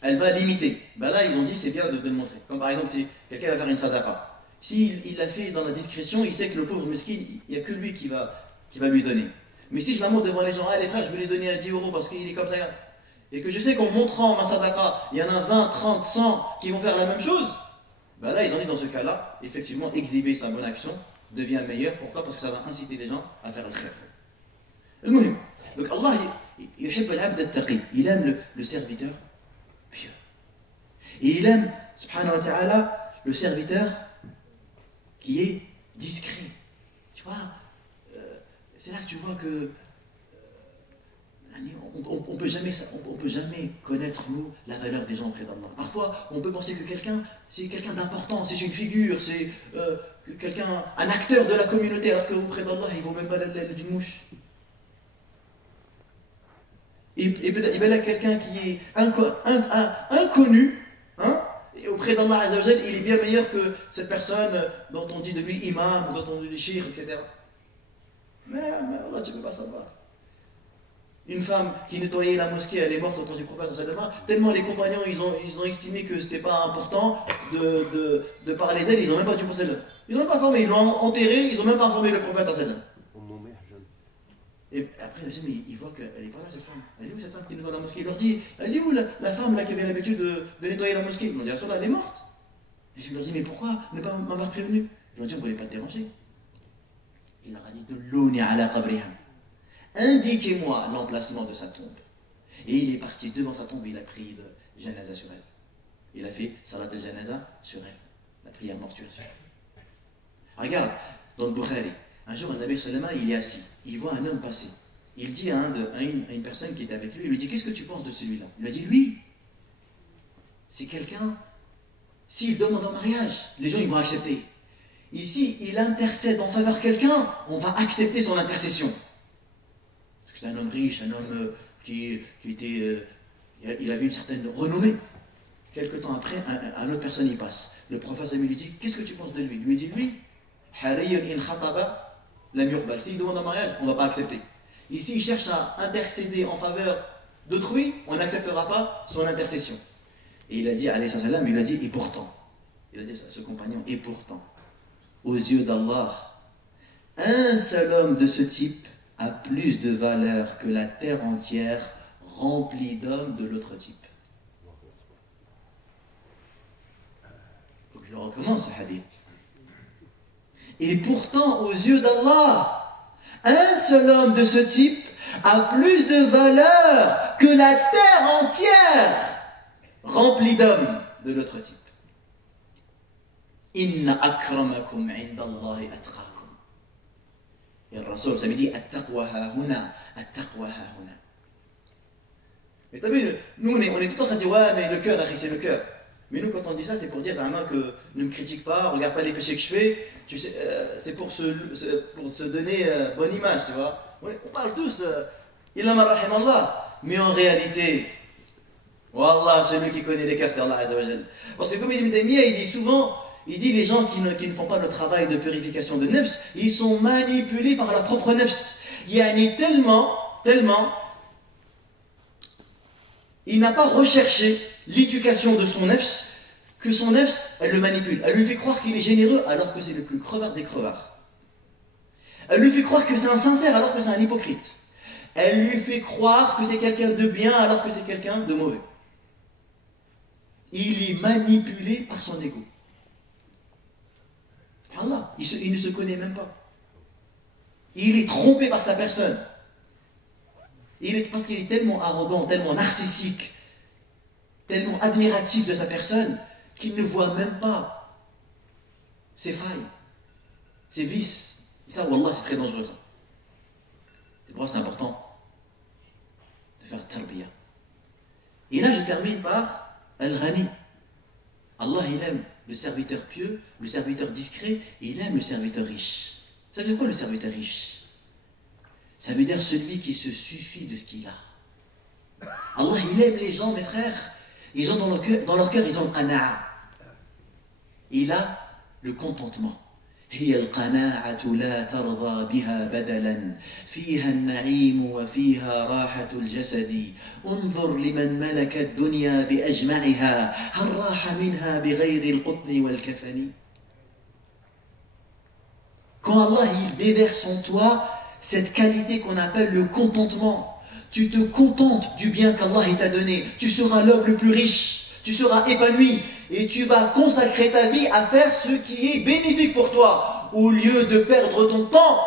elle va l'imiter. Ben là, ils ont dit c'est bien de le montrer. Comme par exemple, si quelqu'un va faire une sadaqa. S'il l'a fait dans la discrétion, il sait que le pauvre mesquin, il n'y a que lui qui va lui donner. Mais si je la montre devant les gens, ah les frères, je vais lui donner 10 € parce qu'il est comme ça, et que je sais qu'en montrant ma sadaqa, il y en a 20, 30, 100 qui vont faire la même chose, ben là, ils ont dit dans ce cas-là, effectivement, exhiber sa bonne action devient meilleur. Pourquoi? Parce que ça va inciter les gens à faire le khayr. المهم. Donc Allah, il aime le serviteur pieux. Et il aime, subhanahu wa ta'ala, le serviteur qui est discret. Tu vois, c'est là que tu vois que on ne peut jamais connaître, nous, la valeur des gens auprès d'Allah. Parfois, on peut penser que c'est quelqu'un d'important, c'est une figure, c'est quelqu'un, un acteur de la communauté, alors qu'auprès d'Allah, il ne vaut même pas l'aile d'une mouche. Et bien là, quelqu'un qui est inconnu, hein, et auprès d'Allah Azzawajal, il est bien meilleur que cette personne dont on dit de lui imam, dont on dit de shir, etc. Mais Allah, tu ne peux pas savoir. Une femme qui nettoyait la mosquée, elle est morte au temps du prophète sallallahu alayhi wa sallam. Tellement les compagnons, ils ont estimé que c'était pas important de parler d'elle, ils n'ont même pas dit pour celle-là. Ils n'ont même pas informé, ils l'ont enterrée, ils n'ont même pas informé le prophète sallallahu alayhi wa sallam. Et après, il voit qu'elle n'est pas là, cette femme. Elle est où cette femme qui nettoie la mosquée? Il leur dit, elle est où la femme là, qui avait l'habitude de nettoyer la mosquée? Ils m'ont dit, elle est morte. Et je leur dis, mais pourquoi ne pas m'avoir prévenu? Ils m'ont dit, on ne voulait pas te déranger. Il leur a dit, Dullouni ala qabriha. Indiquez-moi l'emplacement de sa tombe. Et il est parti devant sa tombe, il a prié de janaza sur elle. Il a fait salat al-janaza sur elle. La prière mortuaire sur elle. Regarde, dans le Bukhari, un jour, un Nabi Salama, il est assis. Il voit un homme passer. Il dit à une personne qui était avec lui, il lui dit, qu'est-ce que tu penses de celui-là? Il lui a dit, lui, c'est quelqu'un, s'il demande en mariage, les gens ils vont accepter. Ici, il intercède en faveur de quelqu'un, on va accepter son intercession. C'est un homme riche, un homme qui était... il avait une certaine renommée. Quelque temps après, un autre personne y passe. Le prophète lui dit, qu'est-ce que tu penses de lui? Il lui dit, lui, s'il demande un mariage, on ne va pas accepter. Ici, il cherche à intercéder en faveur d'autrui, on n'acceptera pas son intercession. Et il a dit, alayhi salam, il a dit, et pourtant, il a dit à ce compagnon, et pourtant, aux yeux d'Allah, un seul homme de ce type a plus de valeur que la terre entière remplie d'hommes de l'autre type. Donc je le recommence ce hadith. Et pourtant, aux yeux d'Allah, un seul homme de ce type a plus de valeur que la terre entière remplie d'hommes de l'autre type. Inna akramakum indallahi atqakum. Et le Rasul, ça veut dire at-taqwa hahuna, at-taqwa hahuna. Mais t'as vu, nous on est tout en train de dire ouais, mais le cœur, c'est le cœur. Mais nous, quand on dit ça, c'est pour dire vraiment que ne me critique pas, regarde pas les péchés que je fais. Tu sais, c'est pour se donner bonne image, tu vois. On parle tous, illa man rahimallah. Mais en réalité, wallah, celui qui connaît les cœurs, c'est Allah Azza wa Jal. Parce que comme Ibn Taymiyyah, il dit souvent, il dit les gens qui ne font pas le travail de purification de nefs, ils sont manipulés par leur propre nefs. Il y a tellement, il n'a pas recherché l'éducation de son nefs, que son nefs, elle le manipule. Elle lui fait croire qu'il est généreux alors que c'est le plus crevard des crevards. Elle lui fait croire que c'est un sincère alors que c'est un hypocrite. Elle lui fait croire que c'est quelqu'un de bien alors que c'est quelqu'un de mauvais. Il est manipulé par son ego. Allah, il ne se connaît même pas. Il est trompé par sa personne. Parce qu'il est tellement arrogant, tellement narcissique, tellement admiratif de sa personne, qu'il ne voit même pas ses failles, ses vices. Et ça, wallah, c'est très dangereux ça. C'est pour ça c'est important de faire tarbiya. Et là, je termine par Al-Ghani. Allah, il aime le serviteur pieux, le serviteur discret, et il aime le serviteur riche. Ça veut dire quoi le serviteur riche? Ça veut dire celui qui se suffit de ce qu'il a. Allah, il aime les gens, mes frères. Ils ont dans leur cœur, ils ont le qana'a. Il a le contentement. هي القناعة لا ترضى بها بدلا فيها النعيم وفيها راحة الجسد انظر لمن ملك الدنيا بأجمعها هل راح منها بغير القطن والكفن. Quand Allah il déverse en toi cette qualité qu'on appelle le contentement, tu te contentes du bien qu'Allah t'a donné, tu seras l'homme le plus riche, tu seras épanoui et tu vas consacrer ta vie à faire ce qui est bénéfique pour toi au lieu de perdre ton temps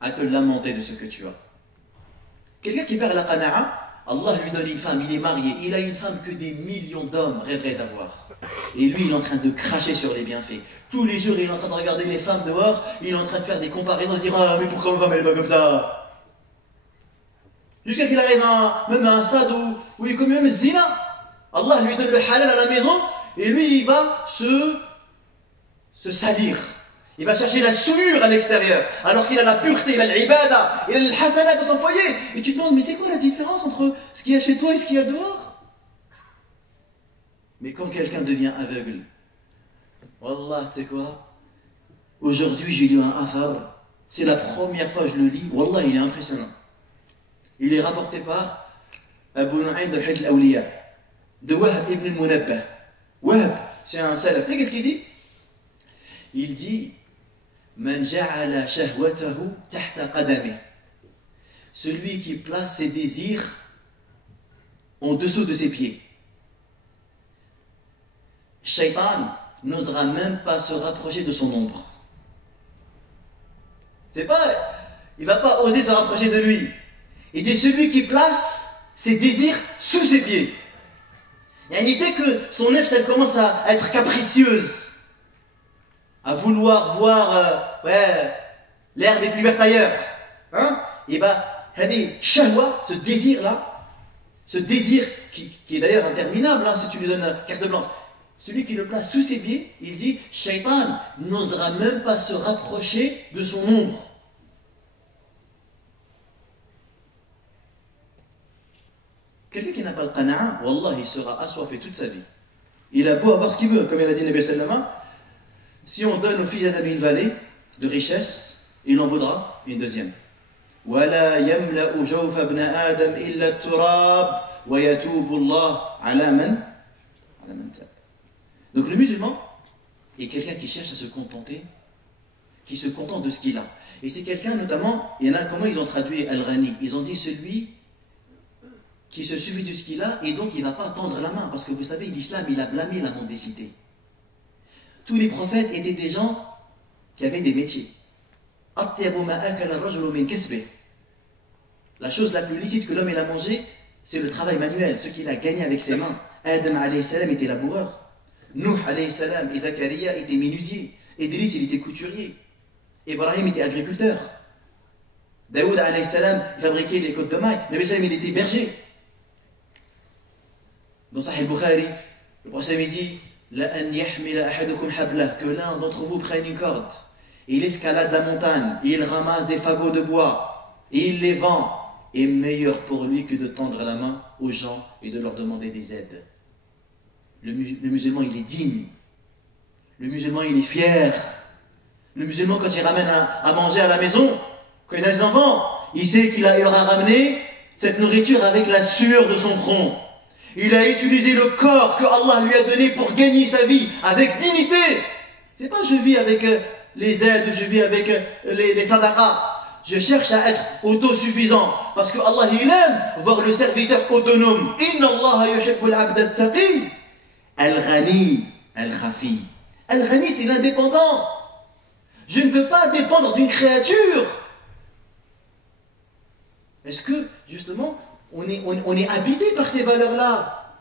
à te lamenter de ce que tu as. Quelqu'un qui perd la qana'a, Allah lui donne une femme, il est marié, il a une femme que des millions d'hommes rêveraient d'avoir. Et lui, il est en train de cracher sur les bienfaits. Tous les jours, il est en train de regarder les femmes dehors, il est en train de faire des comparaisons, de dire « Ah, mais pourquoi ma femme, elle est pas comme ça ?» Jusqu'à qu'il arrive même à un stade où il commet même zina. Allah lui donne le halal à la maison, et lui, il va se salir. Il va chercher la souillure à l'extérieur, alors qu'il a la pureté, il a l'ibada, il a le hasana dans son foyer. Et tu te demandes, mais c'est quoi la différence entre ce qu'il y a chez toi et ce qu'il y a dehors? Mais quand quelqu'un devient aveugle, Wallah, tu sais quoi? Aujourd'hui, j'ai lu un athar, c'est la première fois que je le lis, Wallah, il est impressionnant. Il est rapporté par Abu Nu'aym de Hadith al-Awliya, de Wahb ibn al-Munabbah. Wahb, c'est un salaf. Tu sais qu'est-ce qu'il dit? Il dit Man ja'ala shahwatahu tahta qadamih. Celui qui place ses désirs en dessous de ses pieds. Shaitan n'osera même pas se rapprocher de son ombre. C'est pas, il va pas oser se rapprocher de lui. Il dit celui qui place ses désirs sous ses pieds. Et dès que son nefs elle commence à être capricieuse, à vouloir voir l'herbe est plus verte ailleurs, hein? Et bien, shahwa, ce désir-là, ce désir qui est d'ailleurs interminable, hein, si tu lui donnes carte blanche, celui qui le place sous ses pieds, il dit Shaitan n'osera même pas se rapprocher de son ombre. Quelqu'un qui n'a pas le qana'a, wallah, il sera assoiffé toute sa vie. Il a beau avoir ce qu'il veut, comme il a dit Nabi Sallama. Si on donne au fils d'Adam une vallée de richesse, il en vaudra une deuxième. وَلَا يَمْلَأُ جَوْفَ ابْنَ آدَمْ إِلَّا التُّرَابِ وَيَتُوبُ اللَّهُ عَلَى مَنْ تَابَ. Donc le musulman est quelqu'un qui cherche à se contenter, qui se contente de ce qu'il a. Et c'est quelqu'un notamment, il y en a, comment ils ont traduit Al-Ghani? Ils ont dit celui qui se suffit de ce qu'il a et donc il ne va pas tendre la main. Parce que vous savez, l'islam, il a blâmé la mendicité. Tous les prophètes étaient des gens qui avaient des métiers. La chose la plus licite que l'homme ait à manger, c'est le travail manuel, ce qu'il a gagné avec ses mains. Adam alayhi salam était laboureur. Nuh alayhi salam et Zakaria étaient menuisiers. Idris, il était couturier. Ibrahim était agriculteur. Daoud alayhi salam fabriquait des côtes de mailles. Nabi salam, il était berger. Dans Sahih Bukhari, le prophète dit que l'un d'entre vous prenne une corde, et il escalade la montagne, et il ramasse des fagots de bois, et il les vend, est meilleur pour lui que de tendre la main aux gens et de leur demander des aides. Le musulman, il est digne. Le musulman, il est fier. Le musulman, quand il ramène à manger à la maison, quand il a des enfants, il sait qu'il aura ramené cette nourriture avec la sueur de son front. Il a utilisé le corps que Allah lui a donné pour gagner sa vie avec dignité. C'est pas je vis avec les aides, je vis avec les sadaqas. Je cherche à être autosuffisant parce que Allah il aime voir le serviteur autonome. Inna Allah yuhibbul abd at-taqi. Al-Ghani, Al-Khafi. Al-Ghani c'est l'indépendant. Je ne veux pas dépendre d'une créature. Est-ce que justement on est habité par ces valeurs-là?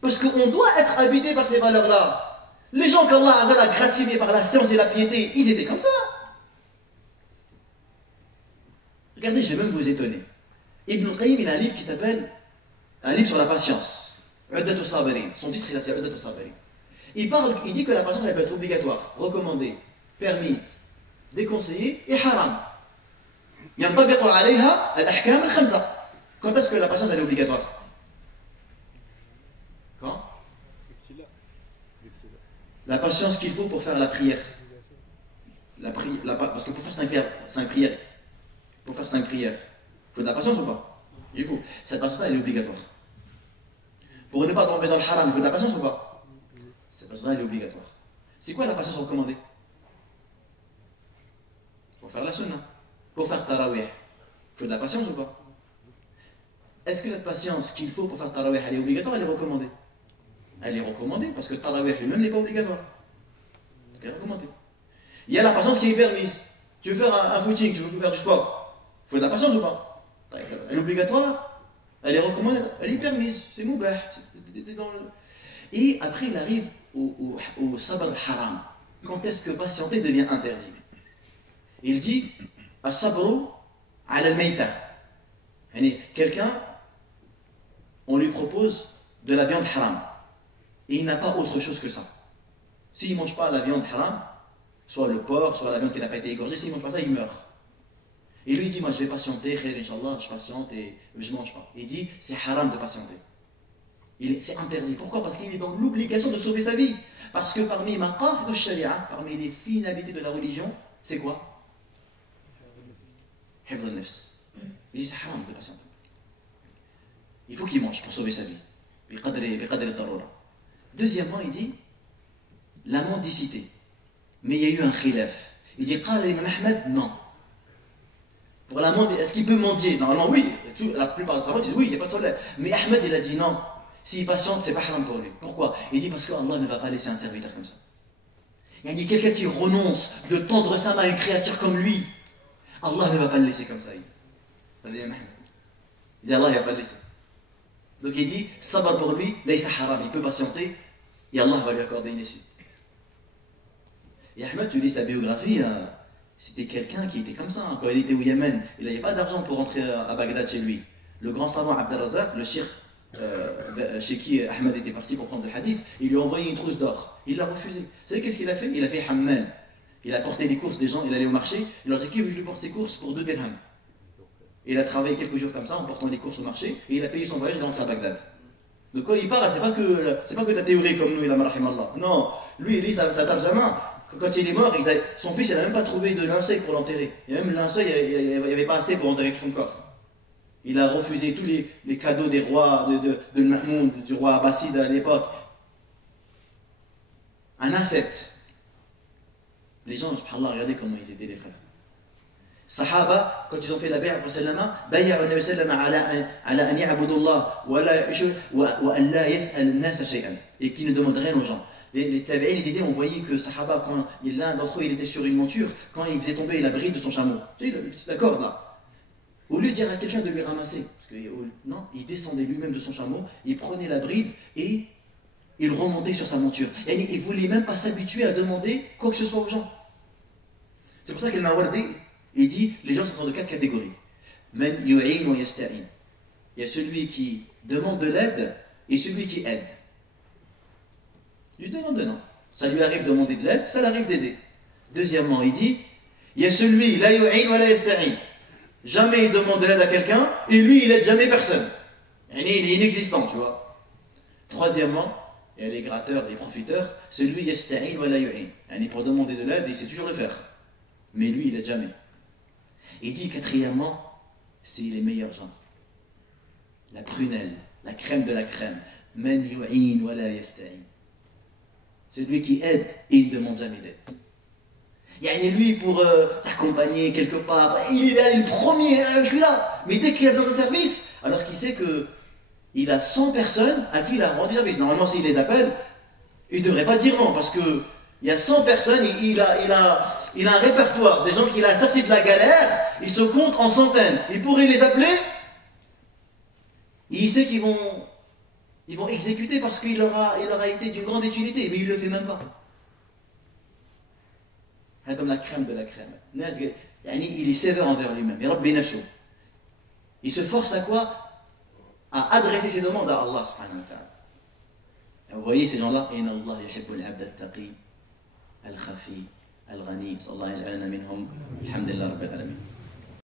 Parce qu'on doit être habité par ces valeurs-là. Les gens qu'Allah a gratifiés par la science et la piété, ils étaient comme ça. Regardez, je vais même vous étonner. Ibn Qayyim, il a un livre qui s'appelle, un livre sur la patience. Uddat al-Sabirin. Son titre, c'est Uddat al-Sabirin. Il dit que la patience, elle peut être obligatoire, recommandée, permise, déconseillée et haram. ينطبق عليها الأحكام الخمسة. Quand est-ce que la patience elle est obligatoire? Quand? La patience qu'il faut pour faire la prière. Parce que pour faire 5 prières, pour faire 5 prières, il faut de la patience ou pas? Il faut. Cette patience-là, elle est obligatoire. Pour ne pas tomber dans le haram, il faut de la patience ou pas? Cette patience-là, elle est obligatoire. C'est quoi la patience recommandée? Pour faire la sunna, pour faire tarawih, il faut de la patience ou pas? Est-ce que cette patience qu'il faut pour faire tarawih, elle est obligatoire, elle est recommandée? Elle est recommandée parce que tarawih lui-même n'est pas obligatoire. Elle est recommandée. Il y a la patience qui est permise. Tu veux faire un footing, tu veux faire du sport, il faut de la patience ou pas? Elle est obligatoire, elle est recommandée, elle est permise, c'est moubah. Et après il arrive au sabr haram. Quand est-ce que patienter devient interdit? Il dit as-sabru ala al-mayta. Quelqu'un, on lui propose de la viande haram et il n'a pas autre chose que ça. S'il ne mange pas la viande haram, soit le porc, soit la viande qui n'a pas été égorgée, s'il ne mange pas ça, il meurt. Et lui il dit, moi je vais patienter, khair, Inch'Allah, je patiente et je ne mange pas. Il dit, c'est haram de patienter. C'est interdit. Pourquoi? Parce qu'il est dans l'obligation de sauver sa vie. Parce que parmi maqasid al-sharia, parmi les finalités de la religion, c'est quoi? Hifz al-nafs. Il dit, c'est haram de patienter. Il faut qu'il mange pour sauver sa vie. Deuxièmement, il dit, la mendicité. Mais il y a eu un khilaf. Il dit, Qala Imam Ahmed, non. Pour la mendier, est-ce qu'il peut mendier? Normalement, oui. La plupart des savants disent oui, il n'y a pas de problème. Mais Ahmed, il a dit non. S'il patiente, c'est pas haram pour lui. Pourquoi? Il dit parce que Allah ne va pas laisser un serviteur comme ça. Il y a quelqu'un qui renonce de tendre sa main à une créature comme lui. Allah ne va pas le laisser comme ça. Il dit Allah ne va pas le laisser. Donc il dit, sabr pour lui, laysa haram, il peut patienter et Allah va lui accorder une issue. Et Ahmed, tu lis sa biographie, c'était quelqu'un qui était comme ça. Quand il était au Yémen, il n'avait pas d'argent pour rentrer à Bagdad chez lui. Le grand savant Abd al-Razak, le shir chez qui Ahmed était parti pour prendre le hadith, il lui a envoyé une trousse d'or. Il l'a refusé. Vous savez qu'est-ce qu'il a fait? Il a fait hammal. Il a porté les courses des gens, il allait au marché, il leur a dit qui veut que je lui porte ses courses pour 2 dirhams. Il a travaillé quelques jours comme ça en portant les courses au marché et il a payé son voyage et il est rentré à Bagdad. Donc quand il parle, c'est pas que ta théorie comme nous, il a Allah. Non, lui il lit sa tarjama. Quand il est mort, son fils n'a même pas trouvé de linceul pour l'enterrer. Et même le linceul, il n'y avait pas assez pour enterrer son corps. Il a refusé tous les cadeaux des rois, de Mahmoud, du roi Abbasside à l'époque. Un ascète. Les gens, subhanallah, regardez comment ils étaient les frères. Sahaba, quand ils ont fait la bay'a pour Sallama, bay'a wa nabi Sallama ala an ya'budullah wa an la yas'al an-nas shay'an. Et qui ne demandent rien aux gens. Les tabi'in, ils disaient, on voyait que Sahaba, quand l'un d'entre eux il était sur une monture, quand il faisait tomber la bride de son chameau, tu sais, la corde là, au lieu de dire à quelqu'un de lui ramasser, parce que, non, il descendait lui-même de son chameau, il prenait la bride et il remontait sur sa monture. Et il ne voulait même pas s'habituer à demander quoi que ce soit aux gens. C'est pour ça que Mawardi, il dit, les gens sont de 4 catégories. Men yu'in wa yasta'in. Il y a celui qui demande de l'aide et celui qui aide. Du donnant-donnant. Ça lui arrive de demander de l'aide, ça l'arrive d'aider. Deuxièmement, il dit, il y a celui, la yu'in wa la yasta'in. Jamais il demande de l'aide à quelqu'un, et lui, il aide jamais personne. Il est inexistant, tu vois. Troisièmement, il y a les gratteurs, les profiteurs, celui, yasta'in wa la yu'in. Il est pour demander de l'aide, il sait toujours le faire. Mais lui, il aide jamais. Et il dit, quatrièmement, c'est les meilleurs gens. La prunelle, la crème de la crème. Man yu'in wa la yasta'in. Celui qui aide et il ne demande jamais d'aide. Il y a lui pour t'accompagner quelque part. Il est là, il est le premier, je suis là. Mais dès qu'il a besoin de service, alors qu'il sait qu'il a 100 personnes à qui il a rendu service. Normalement, s'il les appelle, il ne devrait pas dire non. Parce qu'il y a 100 personnes, il a un répertoire. Des gens qu'il a sortis de la galère, il se compte en centaines. Il pourrait les appeler. Et il sait qu'ils vont exécuter parce qu'il aura été d'une grande utilité, mais il ne le fait même pas. C'est comme la crème de la crème. Il est sévère envers lui-même. Il se force à quoi? À adresser ses demandes à Allah subhanahu wa ta'ala. Vous voyez ces gens-là, Inna Allah yuhibbul abd al-taqi, al-khafi, al-ghani. Sallallahu alayhi wa sallam minhum. Alhamdulillah rabbil alamin.